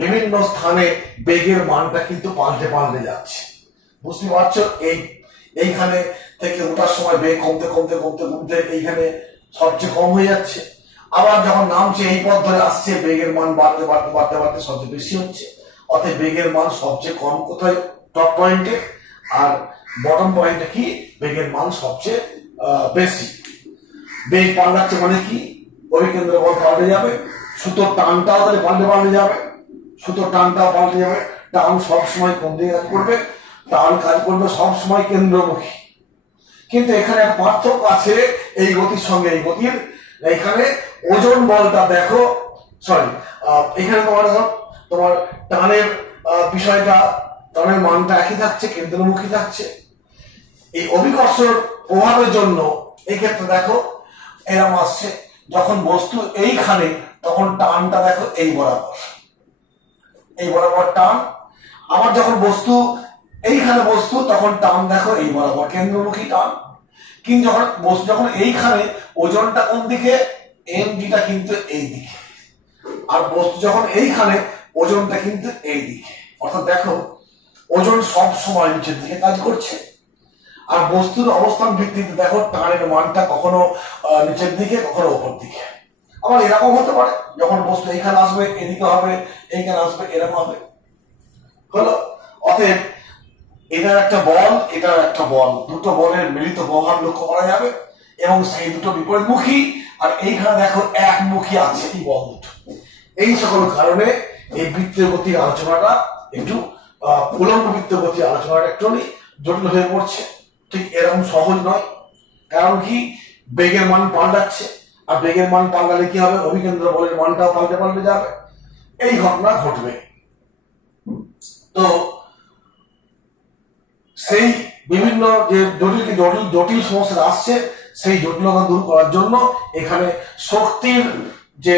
বিভিন্ন স্থানে বেগের মানটা কিন্তু পাল্টে পাল্টে যাচ্ছে, বুঝতে পারছো। এইখানে থেকে ওঠার সময় বেগ কমতে কমতে কমতে কমতে এইখানে সবচেয়ে কম হয়ে যাচ্ছে, আবার যখন নামছে এই পথ ধরে আসছে, বেগের মান বাড়তে বাড়তে বাড়তে বাড়তে সবচেয়ে বেশি হচ্ছে। অতএব বেগের মান সবচেয়ে কম কোথায়, টপ পয়েন্টে, আর বটম পয়েন্টে কি, বেগের মান সবচেয়ে বেশি। বেগ পাল্টাচ্ছে মানে কি, অভিকেন্দ্র বল পাল্টে যাবে, সুতোর টানটাও তাহলে পাল্টে পাল্টে যাবে, সুতোর টানটাও পাল্টে যাবে। টান সবসময় কোন দিকে কাজ করবে, টান কাজ করবে সবসময় কেন্দ্রমুখী। কিন্তু এখানে একটা পার্থক্য আছে এই গতির সঙ্গে এই গতির। এখানে ওজন বলটা দেখো, সরি এখানে তোমার টানের বিষয়টা, টানের মানটা একই থাকছে, কেন্দ্রমুখী থাকছে। এই অভিকর্ষর প্রভাবের জন্য এই ক্ষেত্রে দেখো এরকম আসছে, যখন বস্তু এইখানে তখন টানটা দেখো এই বরাবর, এই বরাবর টান। আবার যখন বস্তু এইখানে বস্তু, তখন টান দেখো এই বরাবর, কেন্দ্রমুখী টান। কিন্তু যখন বস্তু যখন এইখানে, ওজনটা কোন দিকে, এমজিটা কিন্তু এই দিকে, আর বস্তু যখন এইখানে, ওজনটা কিন্তু এই দিকে। অর্থাৎ দেখো ওজন সব সময় নিচের দিকে কাজ করছে, আর বস্তুর অবস্থান ভিত্তিতে দেখো টানের মানটা কখনো নিচের দিকে, কখনো উপর দিকে। আবার এরকম হতে পারে, যখন বস্তু এইখানে আসবে এদিকে হবে, এইখানে আসবে এরকম হবে। হলো, অতএব এটার একটা বল, এটার একটা বল, দুটো বলের মিলিত প্রভাব লক্ষ্য করা যাবে, এবং সেই দুটো বিপরীতমুখী। আর এইখানে দেখো একমুখী আছে এই বল দুটো। এই সকল কারণে এই বৃত্তীয় গতির আলোচনাটা একটু উলম্ব বৃত্তীয় গতির আলোচনাটা একটু জটিল হয়ে পড়ছে, ঠিক এরকম সহজ নয়। কারণ কি, বেগের মান পাল্টাচ্ছে, আর বেগের মান পাল্টালে কি হবে, অভিকেন্দ্র বলের মানটাও পাল্টে পাল্টে যাবে, এই ঘটনা ঘটবে। তো সেই বিভিন্ন যে জটিল সমস্যা আসছে, সেই জটিলতা দূর করার জন্য এখানে শক্তির যে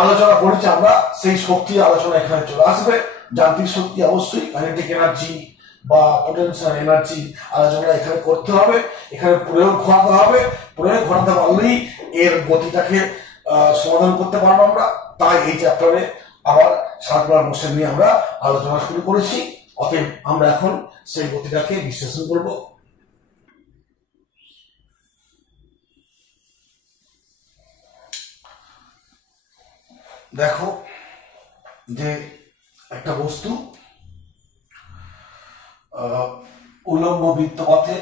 আলোচনা করেছি আমরা, সেই শক্তির আলোচনা এখানে চলে আসবে। যান্ত্রিক শক্তি অবশ্যই, কাইনেটিক এনার্জি বা পোটেনশিয়াল এনার্জি আলোচনা এখানে করতে হবে, এখানে প্রয়োগ ঘটাতে হবে। প্রয়োগ ঘটাতে পারলেই এর গতিটাকে সমাধান করতে পারবো আমরা। তাই এই চ্যাপ্টারে আবার সার্কুলার মোশন নিয়ে আমরা আলোচনা শুরু করেছি। অতএব আমরা এখন সেই গতিটাকে বিশ্লেষণ করব। দেখো যে একটা বস্তু উলম্ব বৃত্তপথে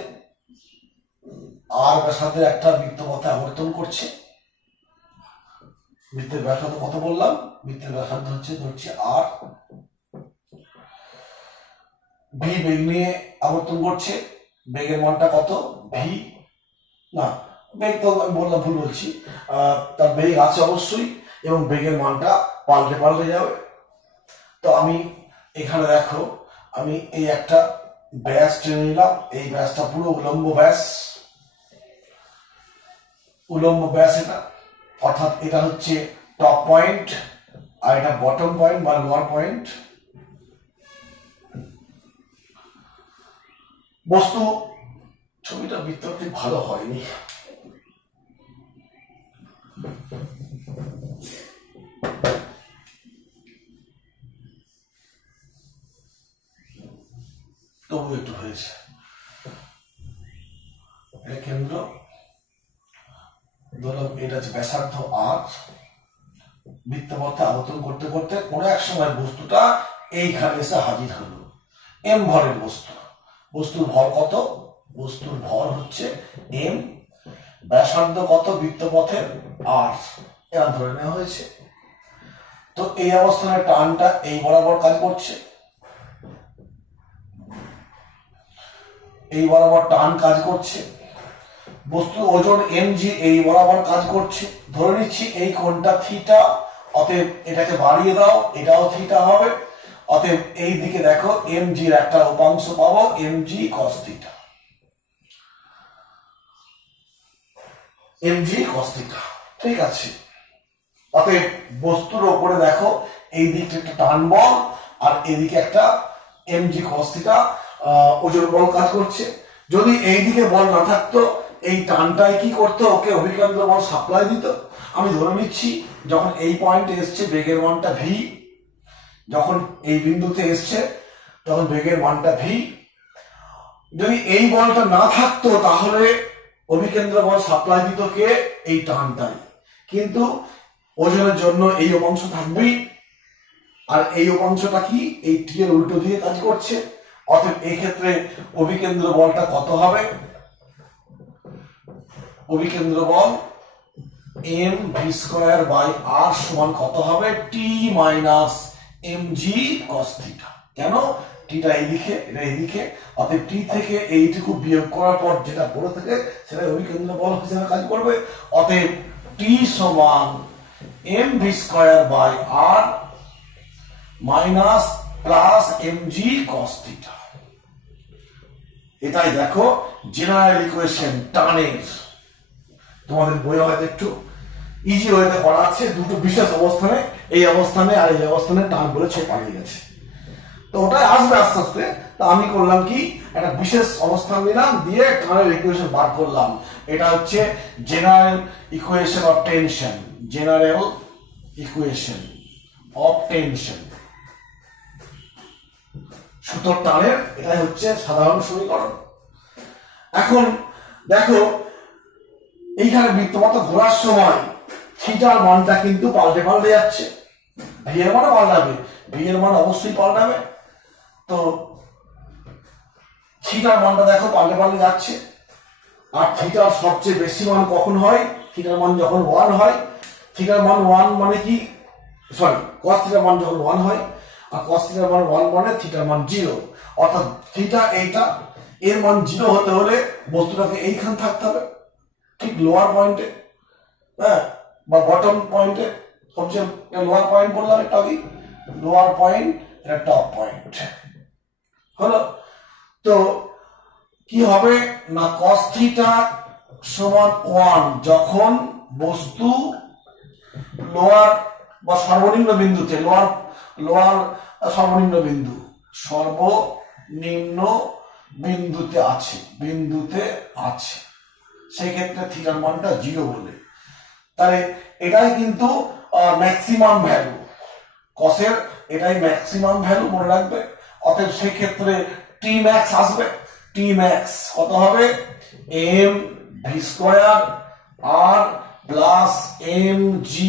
আর ব্যাসার্ধের একটা বৃত্তপথে আবর্তন করছে। বৃত্তের ব্যাসার্ধ কত বললাম? বৃত্তের ব্যাসার্ধ ধরছি আর। ভি বেগ নিয়ে আবর্তন করছে। বেগের মানটা কত? ভি না, বেগ তো আমি বললাম, ভুল বলছি। তার বেগ আছে অবশ্যই, এবং বেগের মানটা পাল্টে যাবে। তো আমি এখানে দেখো, আমি এই একটা ব্যাস টেনে নিলাম। এই ব্যাসটা পুরো উলম্ব ব্যাস, এটা অর্থাৎ এটা হচ্ছে টপ পয়েন্ট আর এটা বটম পয়েন্ট বা লোয়ার পয়েন্ট। বস্তু ছবিটা বৃত্তটি ভালো হয়নি, তবু একটু হয়েছে। এটা কেন্দ্র, ধরো এটা হচ্ছে ব্যাসার্ধ আর। বৃত্তপথে আবর্তন করতে করতে কোনো এক সময় বস্তুটা এইখানে এসে হাজির হলো। এম ভরের বস্তু। বস্তুর ভর কত? বস্তুর ভর হচ্ছে এম। ব্যাসার্ধ কত বৃত্তপথের? আর। এটা ধরে নেওয়া হয়েছে। তো এই অবস্থানে টানটা এই বরাবর কাজ করছে, এই বরাবর টান কাজ করছে। বস্তুর ওজন mg এই বরাবর কাজ করছে। ধরে নিচ্ছি এই কোণটা থিটা, অতএব এটাকে বাড়িয়ে দাও, এটাও থিটা হবে। অতএব এই দিকে দেখো mg এর একটা উপাংশ পাবো, mg cos theta. mg cos theta, ঠিক আছে। অতএব বস্তুর ওপরে দেখো এই দিকটা একটা টান বল আর এদিকে একটা mg cos থিটা ওজন বল কাজ করছে। যদি এই দিকে বল না থাকতো, এই টানটাই কি করতো? ওকে অভিকেন্দ্র বল সাপ্লাই দিত। আমি ধরে নিচ্ছি যখন এই পয়েন্টে এসছে বেগের মানটা ভি, যখন এই বিন্দুতে এসছে তখন বেগের মানটা ভি। যদি এই বলটা না থাকতো তাহলে অভিকেন্দ্র বল সাপ্লাই দিত কে? এই টানটাই। কিন্তু ওজনের জন্য এই উপাংশ থাকবেই, আর এই উপাংশটা কি? এই টি এর উল্টো দিয়ে কাজ করছে। অতএব এই ক্ষেত্রে অভিকেন্দ্র বলটা কত হবে? অভিকেন্দ্র বল M V square by R সমান কত হবে? T minus M G cos theta. কেন? টিটা এইদিকে, এটা এইদিকে। অতএব টি থেকে এইটুকু বিয়োগ করার পর যেটা পড়ে থাকে সেটা অভিকেন্দ্র বল হিসেবে কাজ করবে। অতএব টি সমান M V square by R minus plus M G cos theta. এটাই দেখো জেনারেল ইকুয়েশন টানের। তোমাদের বইয়ে হয়তো একটু ইজি ওয়েতে পড়া আছে, দুটো বিশেষ অবস্থানে, এই অবস্থানে আর এই অবস্থানে টান বলেছে পালিয়ে গেছে। তো ওটাই আসবে আস্তে আস্তে। তা আমি করলাম কি, একটা বিশেষ অবস্থান নিলাম, দিয়ে টানের ইকুয়েশন বার করলাম। এটা হচ্ছে general equation of tension. General equation of tension, সুতোর টানের এটাই হচ্ছে সাধারণ সমীকরণ। এখন দেখো এইখানে বৃত্তপথ ঘোরার সময় থিটার মানটা কিন্তু পাল্টে যাচ্ছে। ভি এর মান পাল্টাবে, ভি এর মান অবশ্যই পাল্টাবে। তো থিটার মানটা দেখো পাল্টে যাচ্ছে। আর থিটার সবচেয়ে বেশি মান কখন হয়? থিটার মান যখন 1 হয়। থিটার মান 1 মানে কি, সরি, কস থিটার মান যখন 1 হয়, আর কস থিটার মান 1 মানে থিটার মান 0। অর্থাৎ থিটা এইটা, এর মান 0 হতে হলে বস্তুটাকে এইখান থাকতে হবে, ঠিক লোয়ার পয়েন্টে, হ্যাঁ, বা বটম পয়েন্টে। সবচেয়ে লোয়ার পয়েন্ট বললাম একটা আগে, লোয়ার পয়েন্ট, এটা টপ পয়েন্ট হলো। তো কি হবে না, cos থিটা সমান 1 যখন বস্তু লোয়ার বা সর্বনিম্ন বিন্দুতে, লোয়ার সর্বনিম্ন বিন্দুতে আছে, সেই ক্ষেত্রে থিটার মানটা 0 বলে। তাহলে এটাই কিন্তু ম্যাক্সিমাম ভ্যালু। কসের এটাই ম্যাক্সিমাম ভ্যালু মনে রাখবে। অতএব সেই ক্ষেত্রে টি ম্যাক্স আসবে। টি ম্যাক্স কত হবে? M V square R plus M G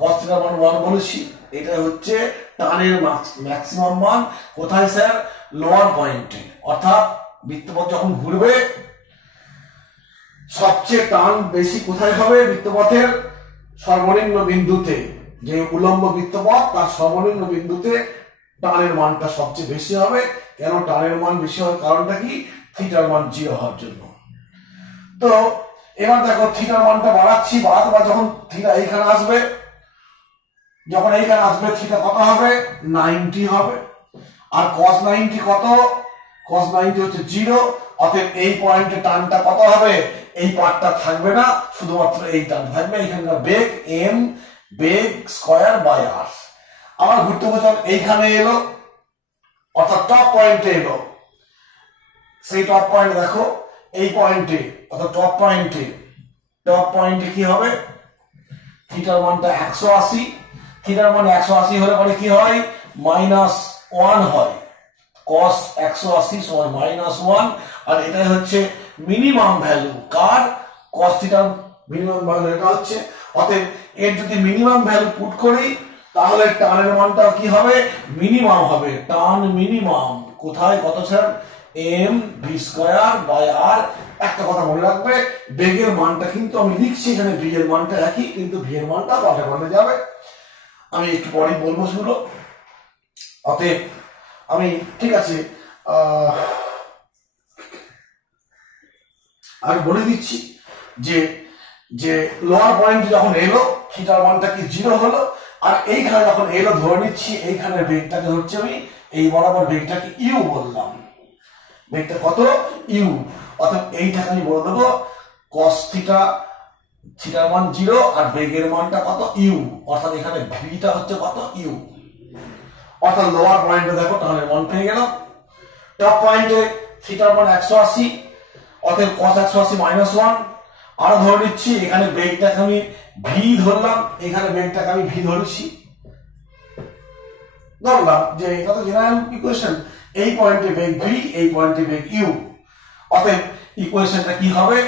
cos theta মান 1 বলেছি। এটা হচ্ছে টানের ম্যাক্সিমাম মান। কোথায় স্যার? লোয়ার পয়েন্টে। অর্থাৎ বৃত্তপথ যখন ঘুরবে সবচেয়ে টান বেশি কোথায় হবে? বৃত্তপথের সর্বনিম্ন বিন্দুতে। যে উলম্ব বৃত্তপথ তার সর্বনিম্ন বিন্দুতে টানের মানটা সবচেয়ে বেশি হবে। কেন টানের মান বেশি হওয়ার কারণটা কি? থিটার মান 0 হওয়ার জন্য। তো এবার দেখো থিটার মানটা বাড়াচ্ছি, বাড়াতে যখন থিটা এইখানে আসবে, যখন এইখানে আসবে থিটা কত হবে? 90 হবে। আর cos 90 কত? cos 90 হচ্ছে 0। অতএব এই পয়েন্টে টানটা কত হবে? এই পার্টটা থাকবে না, শুধুমাত্র এই টান থাকবে। এখানকার বেগ m বেগ স্কয়ার বাই r। আবার ঘুরতে ঘুরতে এইখানে এলো, অর্থাৎ টপ পয়েন্টে এলো। সেই টপ পয়েন্টে দেখো এই পয়েন্টে, অর্থাৎ টপ পয়েন্টে কি হবে? থিটার মানটা 180। থিটার মান 180 হলে পরে কি হয়? -1 হয়। cos 180 সমান -1। আর এটাই হচ্ছে মিনিমাম ভ্যালু। কার? cos থিটার মিনিমাম ভ্যালু এটা হচ্ছে। অতএব এর যদি মিনিমাম ভ্যালু পুট করি তাহলে টানের মানটা কি হবে? মিনিমাম হবে। টান মিনিমাম কোথায়? কত sir? M V square by R. একটা কথা মনে রাখবে, বেগের মানটা কিন্তু আমি লিখছি এখানে, ভি এর মানটা একই, কিন্তু ভি এর মানটা পাল্টে যাবে। আমি একটু পরেই বলবো সেগুলো। অতএব আমি ঠিক আছে আমি বলে দিচ্ছি যে যে লোয়ার পয়েন্ট যখন এলো থিটার মানটা কি 0 হলো। আর এইখানে যখন এলো ধরে নিচ্ছি এইখানে বেগটাকে ধরছি আমি, এই বরাবর বেগটাকে ইউ বললাম। বেগটা কত? ইউ। অর্থাৎ এইটাকে আমি বলে দেবো cos থিটা, থিটার মান 0 আর বেগের মানটা কত? ইউ। অর্থাৎ এখানে ভিটা হচ্ছে কত? ইউ। অর্থাৎ লোয়ার পয়েন্টে দেখো টানের মান পেয়ে গেলাম। টপ পয়েন্টে থিটার মান 180, অতএব cos 180 -1। আর ধরে নিচ্ছি এখানে বেগটাকে আমি ভি ধরলাম, এখানে বেগটাকে আমি ভি ধরেছি, ধরলাম যে এটা তো জেনারেল ইকুয়েশন। এই পয়েন্টে বেগ ভি, এই পয়েন্টে বেগ ইউ। অতএব ইকুয়েশনটা কি হবে?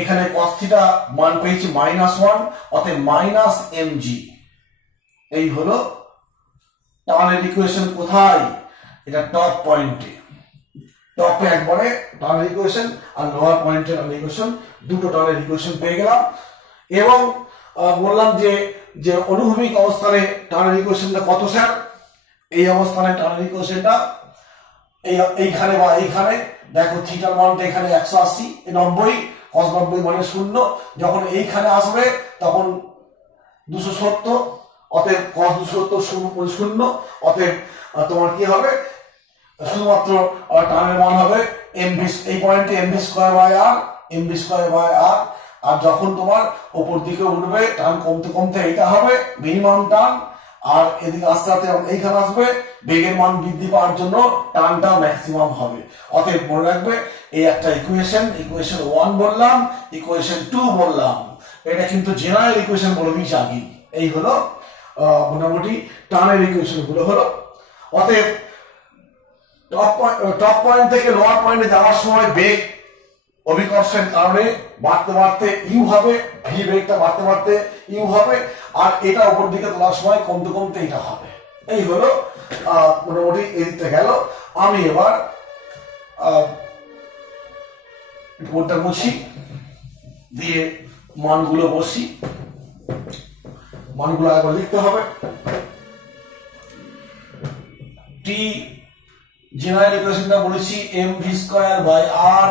এখানে cos থিটা মান পেয়েছি -1, অতএব -mg। এই হলো টানের ইকুয়েশন। কোথায়? এটা টপ পয়েন্টে। টপে একবারে টানের ইকুয়েশন আর লোয়ার পয়েন্টে টানের ইকুয়েশন, দুটো টানের ইকুয়েশন পেয়ে গেলাম। এবং বললাম যে যে অনুভূমিক অবস্থানে টানের ইকুয়েশনটা কত স্যার? এই অবস্থানে টানের ইকুয়েশনটা এইখানে বা এইখানে দেখো থিটার মানটা এখানে 180, 90, cos 90 মানে 0। যখন এইখানে আসবে তখন 270, অতএব cos 270 0। অতএব তোমার কি হবে? শুধুমাত্র টানের মান হবে mv, এই পয়েন্টে mv square by R, mv square by R. আর যখন তোমার উপর দিকে উঠবে টান কমতে কমতে এটা হবে মিনিমাম টান। আর এদিকে আস্তে আস্তে এইখানে আসবে, বেগের মান বৃদ্ধি পাওয়ার জন্য টানটা ম্যাক্সিমাম হবে। অতএব মনে রাখবে এই একটা ইকুয়েশন 1 বললাম, ইকুয়েশন 2 বললাম। এটা কিন্তু জেনারেল ইকুয়েশন বলে দিয়েছি আগে। এই হলো মোটামুটি টানের ইকুয়েশন গুলো হলো। অতএব টপ পয়েন্ট থেকে লোয়ার পয়েন্টে যাওয়ার সময় বেগ অভিকর্ষের কারণে বাড়তে বাড়তে ইউ হবে, ভি বেগটা বাড়তে বাড়তে ইউ হবে। আর এটা উপর দিকে তোলার সময় কমতে কমতে এটা হবে। এই হলো মোটামুটি এদিকটা গেল। আমি এবার বোর্ডটা মুছি দিয়ে মানগুলো বসি। মানগুলো একবার লিখতে হবে। টি জেনারেল ইকুয়েশনটা বলেছি mv স্কয়ার বাই আর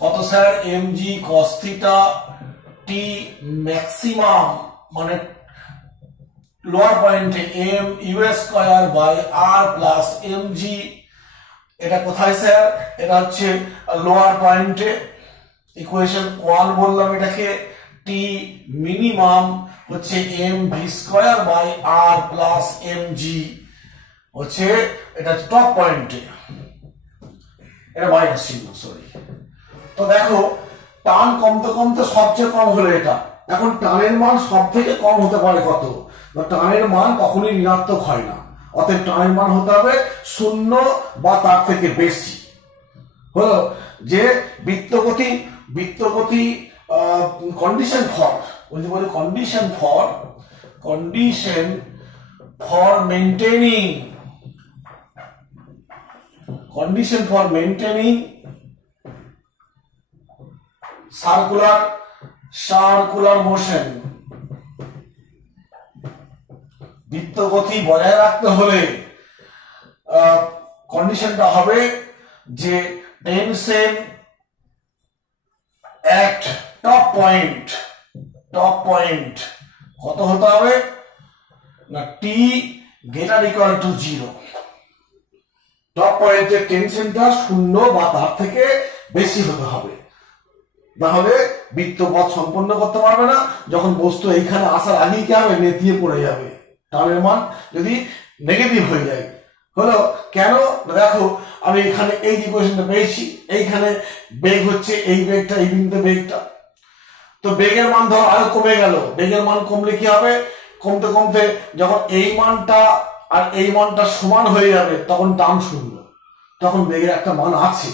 কত sir? mg cos theta. T maximum মানে লোয়ার পয়েন্টে m u square by R plus mg। এটা কোথায় স্যার? এটা হচ্ছে লোয়ার পয়েন্টে। ইকুয়েশন 1 বললাম এটাকে। টি মিনিমাম হচ্ছে mv square by R plus mg হচ্ছে, এটা টপ পয়েন্টে, এটা মাইনাস চিহ্ন, সরি। তো দেখো টান কমতে কমতে সবচেয়ে কম হলো এটা। এখন টানের মান সব থেকে কম হতে পারে কত? টানের মান কখনোই ঋণাত্মক হয় না। অতএব টানের মান হতে হবে 0 বা তার থেকে বেশি। হলো যে বৃত্তগতি condition for maintaining circular motion. বৃত্তগতি বজায় রাখতে হলে কন্ডিশনটা হবে যে টেনশন এট টপ পয়েন্ট কত হতে হবে না টি গ্রেটার ইকুয়াল টু 0। টপ পয়েন্টের টেনশনটা 0 বা তার থেকে বেশি হতে হবে, নাহলে বৃত্তপথ সম্পন্ন করতে পারবে না। যখন বস্তু এইখানে আসার আগেই কি হবে, নেতিয়ে পড়ে যাবে, টানের মান যদি নেগেটিভ হয়ে যায়। হলো কেন, দেখো আমি এখানে এই ইকুয়েশনটা পেয়েছি, এইখানে বেগ হচ্ছে এই বেগটা, এই বিন্দুতে বেগটা, তো বেগের মান ধরো আরো কমে গেল। বেগের মান কমলে কি হবে, কমতে কমতে যখন এই মানটা আর এই মানটা সমান হয়ে যাবে তখন টান 0, তখন বেগের একটা মান আছে।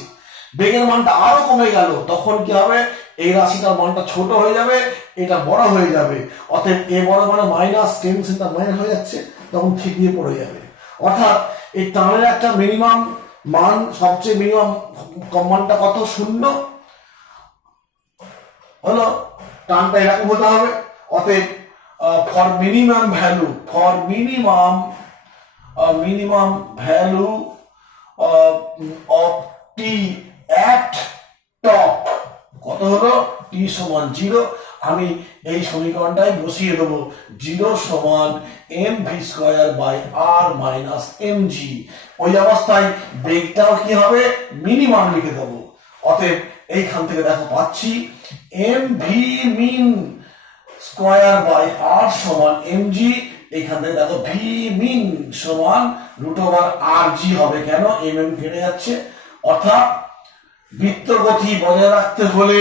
বেগের মানটা আরো কমে গেল, তখন কি হবে, এই রাশিটার মানটা ছোট হয়ে যাবে, এটা বড় হয়ে যাবে। অতএব এ বড় মানে মাইনাস, টেনশনটা মাইনাস হয়ে যাচ্ছে, তখন ঠিকই পড়ে যাবে। অর্থাৎ এই টানের একটা মিনিমাম মান, সবচেয়ে মিনিমাম মানটা কত, 0। হলো টানটা এরকম হতে হবে। অতএব for minimum value of T at top কত হলো, টি সমান 0। আমি এই সমীকরণটাই বসিয়ে দেবো, 0 সমান mv²/r-mg। ওই অবস্থায় বেগটাও কি হবে, মিনিমাম লিখে দেবো। অতএব এইখান থেকে দেখো পাচ্ছি mv²/r সমান mg। এখান থেকে দেখো v min সমান √rg হবে। কেন, mm কেটে যাচ্ছে। অর্থাৎ বৃত্তগতি বজায় রাখতে হলে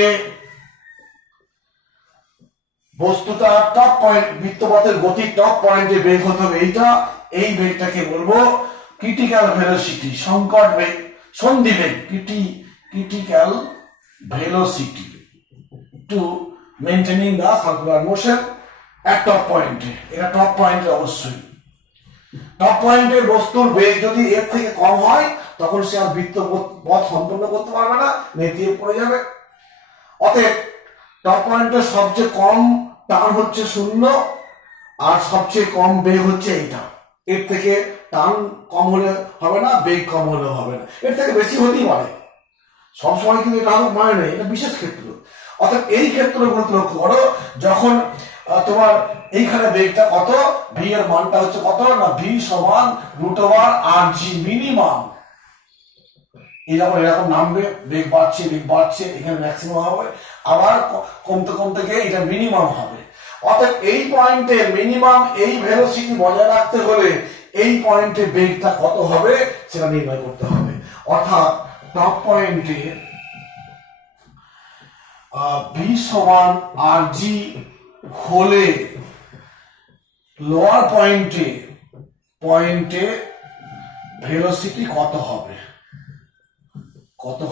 বস্তুটা টপ পয়েন্ট, বৃত্তপথের গতির টপ পয়েন্টে বেগ হতে হবে এইটা। এই বেগটাকে বলবো ক্রিটিক্যাল ভেলোসিটি, সংকট বেগ, সন্ধি বেগ, ক্রিটিক্যাল ভেলোসিটি টু মেইনটেনিং দা সার্কুলার মোশন এট টপ পয়েন্টে। এটা টপ পয়েন্টে, অবশ্যই টপ পয়েন্টের বস্তুর বেগ যদি এর থেকে কম হয় তখন সে আর বৃত্তপথ সম্পন্ন করতে পারবে না, নেতিয়ে পড়ে যাবে। অতএব টপ পয়েন্টের সবচেয়ে কম টান হচ্ছে 0 আর সবচেয়ে কম বেগ হচ্ছে এইটা। এর থেকে টান কম হলে হবে না, বেগ কম হলে হবে না, এর থেকে বেশি হতেই পারে। সবসময় কিন্তু এটা মানে নেই, এটা বিশেষ ক্ষেত্র। অর্থাৎ এই ক্ষেত্রগুলো লক্ষ্য করো, যখন তোমার এইখানে বেগটা কত, ভি এর মানটা হচ্ছে কত না, ভি সমান √rg মিনিমাম। এরকম নামবে, বেগ বাড়ছে, এখানে ম্যাক্সিমাম হবে, আবার কমতে কমতে গিয়ে এটা মিনিমাম হবে। অর্থাৎ এই পয়েন্টে মিনিমাম এই ভেলোসিটি বজায় রাখতে হলে এই পয়েন্টে বেগটা কত হবে সেটা নির্ণয় করতে হবে। অর্থাৎ টপ পয়েন্টে ভি সমান rg হলে লোয়ার পয়েন্টে ভেলোসিটি কত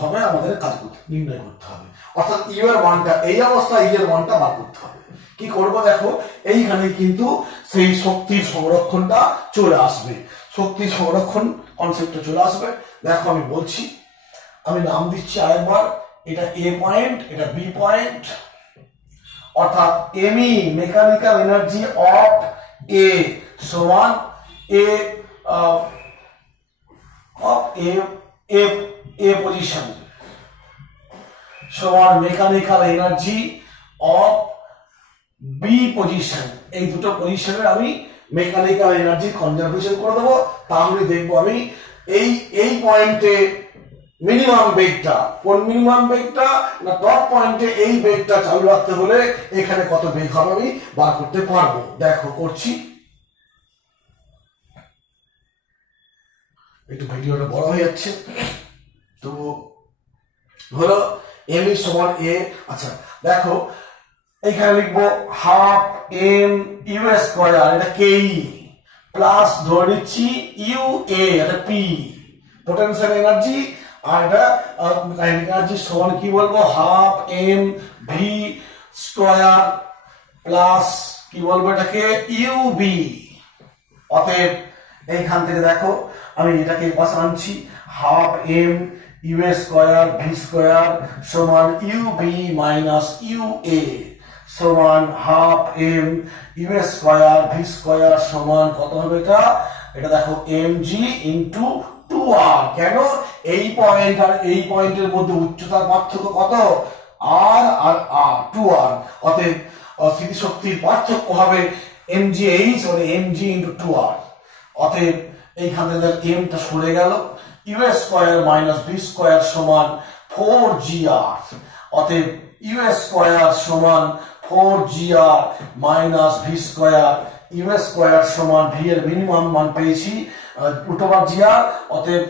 হবে আমাদের কাজ করতে, নির্ণয় করতে হবে। অর্থাৎ ইউ এর মানটা, এই অবস্থায় ইউ এর মানটা বার করতে হবে। কি করব, দেখো এইখানে কিন্তু সেই শক্তির সংরক্ষণটা চলে আসবে, শক্তি সংরক্ষণ কনসেপ্টটা চলে আসবে। দেখো আমি বলছি, আমি নাম দিচ্ছি আরেকবার, এটা এ পয়েন্ট, এটা বি পয়েন্ট। অর্থাৎ ME mechanical energy of A সমান এ পজিশন সমান mechanical energy of B position. এই দুটো পজিশনের আমি মেকানিক্যাল এনার্জি কনজারভেশন করে দেবো। তাহলে দেখবো আমি এই পয়েন্টে মিনিমাম বেগটা, কোন মিনিমাম বেগটা না, টপ পয়েন্টে এই বেগটা চালু রাখতে হলে এখানে কত বেগ হবে আমি বার করতে পারবো। দেখো করছি, একটু ভিডিওটা বড় হয়ে যাচ্ছে, তো হলো এম ই সমান এ। আচ্ছা দেখো এখানে লিখবো ½ m u², এটা কেই, প্লাস ধরে নিচ্ছি ইউ এ, এটা পি পোটেনশিয়াল এনার্জি, আর এটা কাইনেটিক এনার্জি সমান কি বলবো half M V square plus কি বলবো এটাকে ইউ বি। অতএব এইখান থেকে দেখো আমি এটাকে পাশে আনছি, half M U A square V square সমান you B minus U A সমান half M U A square V square সমান কত হবে এটা, এটা দেখো এম জি ইন্টু 2r। কেন, এই পয়েন্ট আর এই পয়েন্টের মধ্যে উচ্চতার পার্থক্য কত, আর আর আর 2r। অতএব স্থিতিশক্তির পার্থক্য হবে mgh মানে mg ইন্টু 2r। অতএব এইখান থেকে এমটা সরে গেল, U square minus V square সমান 4gr। অতএব ইউ স্কয়ার সমান 4gr minus V square, U square সমান ভি এর মিনিমাম মান পেয়েছি √gr, অতএব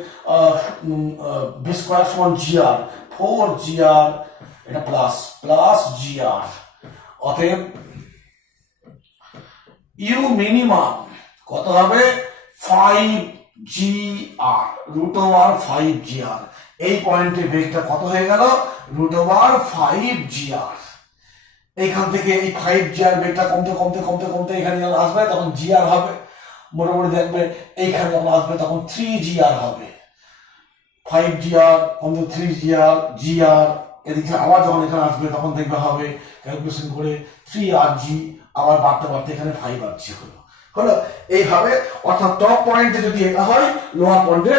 ভি স্কয়ার সমান gr, 4gr এটা প্লাস প্লাস gr। অতএব ইউ মিনিমাম কত হবে 5gr, √5gr। এই পয়েন্টে বেগটা কত হয়ে গেল √5gr। এইখান থেকে এই 5gr বেগটা কমতে কমতে কমতে কমতে এখানে যখন আসবে তখন gr হবে, মোটামুটি দেখবে এইখানে যখন আসবে তখন 3gr হবে, 5gr কমতে 3gr gr, এদিকে আবার যখন এখানে আসবে তখন দেখবে হবে ক্যালকুলেশন করে 3rg, আবার বাড়তে বাড়তে এখানে 5rg হলো হলো এইভাবে। অর্থাৎ টপ পয়েন্টে যদি এটা হয়, লোয়ার পয়েন্টে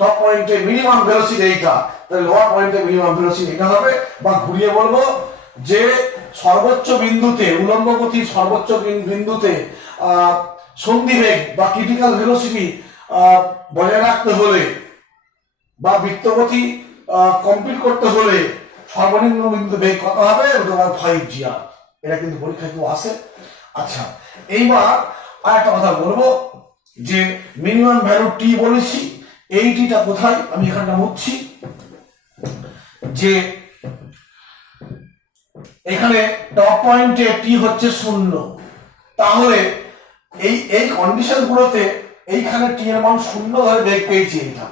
টপ পয়েন্টে মিনিমাম ভেলোসিটি এইটা, তাহলে লোয়ার পয়েন্টে মিনিমাম ভেলোসিটি এটা হবে। বা ঘুরিয়ে বলবো যে সর্বোচ্চ বিন্দুতে উলম্ব গতির সর্বোচ্চ বিন্দুতে সন্ধিবেগ বা ক্রিটিক্যাল ভেলোসিটি বজায় রাখতে হলে বা বৃত্তগতি কমপ্লিট করতে হলে সর্বনিম্ন বিন্দু বেগ কত হবে 5gr। এটা কিন্তু পরীক্ষায় কেউ আসে। আচ্ছা, এইবার আর একটা কথা বলবো যে মিনিমাম ভ্যালু টি বলেছি, এই টিটা কোথায় আমি এখানটা মুছছি, যে এখানে টপ পয়েন্টে টি হচ্ছে 0, তাহলে এই কন্ডিশন গুলোতে এইখানে টি এর মান 0 ধরে বেগ পেয়েছি এটা,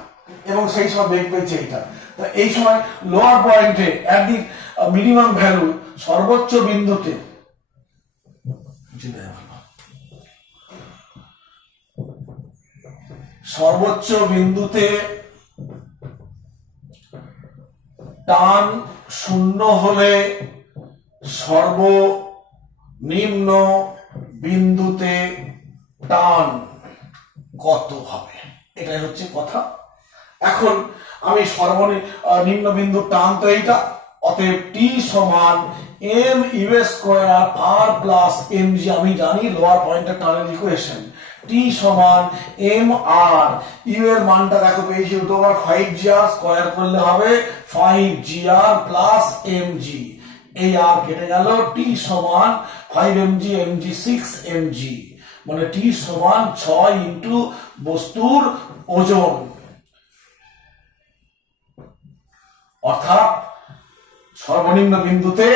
এবং সেই সময় বেগ পেয়েছি এটা। তো এই সময় লোয়ার পয়েন্টে এট দি মিনিমাম ভ্যালু সর্বোচ্চ বিন্দুতে টান 0 হলে সর্বনিম্ন বিন্দুতে টান কত হবে, এটাই হচ্ছে কথা। এখন আমি সর্বনিম্ন বিন্দু টান তো এইটা, অতএব টি সমান এম ইউ স্কয়ার আর প্লাস এম জি, আমি জানি লোয়ার পয়েন্টের টানের ইকুয়েশন, টি সমান এম আর, ইউ এর মানটা দেখো পেয়েছি √5gr, স্কয়ার করলে হবে 5gr প্লাস এম জি, এই আর কেটে গেল, টি সমান 5mg mg 6mg, মানে টি সমান 6 ইন্টু বস্তুর ওজন। অর্থাৎ সর্বনিম্ন বিন্দুতে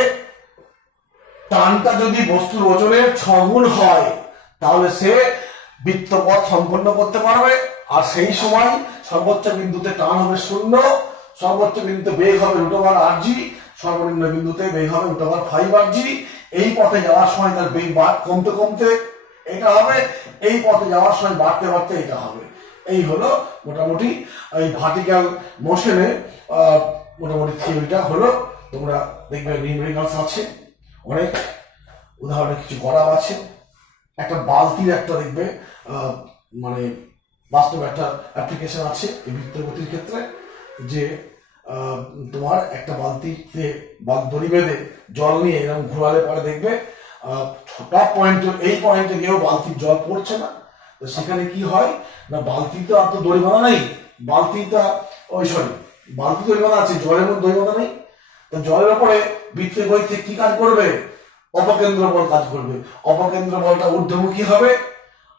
টানটা যদি বস্তুর ওজনের 6 গুণ হয় তাহলে সে বৃত্তপথ সম্পন্ন করতে পারবে, আর সেই সময় সর্বোচ্চ বিন্দুতে টান হবে 0, সর্বোচ্চ বিন্দুতে বেগ হবে √rg, সর্বনিম্ন বিন্দুতে বেগ হবে √5rg। এই পথে যাওয়ার সময় তার বেগ কমতে কমতে এটা হবে, এই পথে যাওয়ার সময় বাড়তে বাড়তে এটা হবে। এই হলো মোটামুটি এই ভার্টিক্যাল মোশনে মোটামুটি থিওরিটা হলো। তোমরা দেখবে নিউমেরিক্যালস আছে, অনেক উদাহরণে কিছু গড়াও আছে, একটা বালতির একটা দেখবে মানে বাস্তব একটা অ্যাপ্লিকেশন আছে এই বৃত্তগতির ক্ষেত্রে, যে তোমার একটা বালতিতে দড়ি বেঁধে জল নিয়ে এরকম ঘোরালে পরে দেখবে টপ পয়েন্ট এই পয়েন্টে গিয়েও বালতির জল পড়ছে না। তো সেখানে কি হয় না, বালতিতে আর তো দড়ি বাঁধা নেই, বালতিটা বালতি দড়ি বাঁধা আছে, জলের মধ্যে দড়ি বাঁধা নেই। তো জলের উপরে বৃত্তের গতিতে কি কাজ করবে, অপকেন্দ্র বল কাজ করবে, অপকেন্দ্র বলটা ঊর্ধ্বমুখী হবে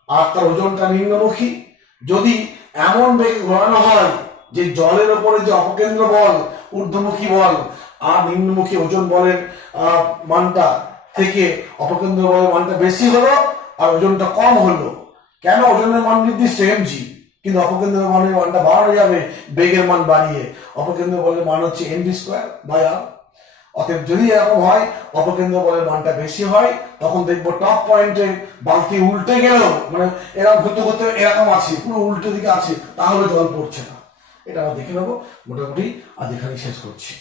আর তার ওজনটা নিম্নমুখী। যদি এমন বেগে ঘোরানো হয় যে জলের উপরে যে অপকেন্দ্র বল ঊর্ধ্বমুখী বল আর নিম্নমুখী ওজন বলের মানটা থেকে অপকেন্দ্র বলের মানটা বেশি হলো আর ওজনটা কম হলো, কেন ওজনের মান নির্দিষ্ট এমজি, কিন্তু অপকেন্দ্র বলের মানটা বাড়ানো যাবে বেগের মান বাড়িয়ে। অপকেন্দ্র বলের মান হচ্ছে এমভি স্কোয়ার বাই আর। অতএব যদি এরকম হয় অপকেন্দ্র বলের মানটা বেশি হয়, তখন দেখবো টপ পয়েন্টে বালতি উল্টে গেল, মানে এরকম করতে করতে এরকম আছে, পুরো উল্টো দিকে আছে, তাহলে জল পড়ছে না। এটা আমরা দেখে নেবো মোটামুটি, আজ এখানে শেষ করছি।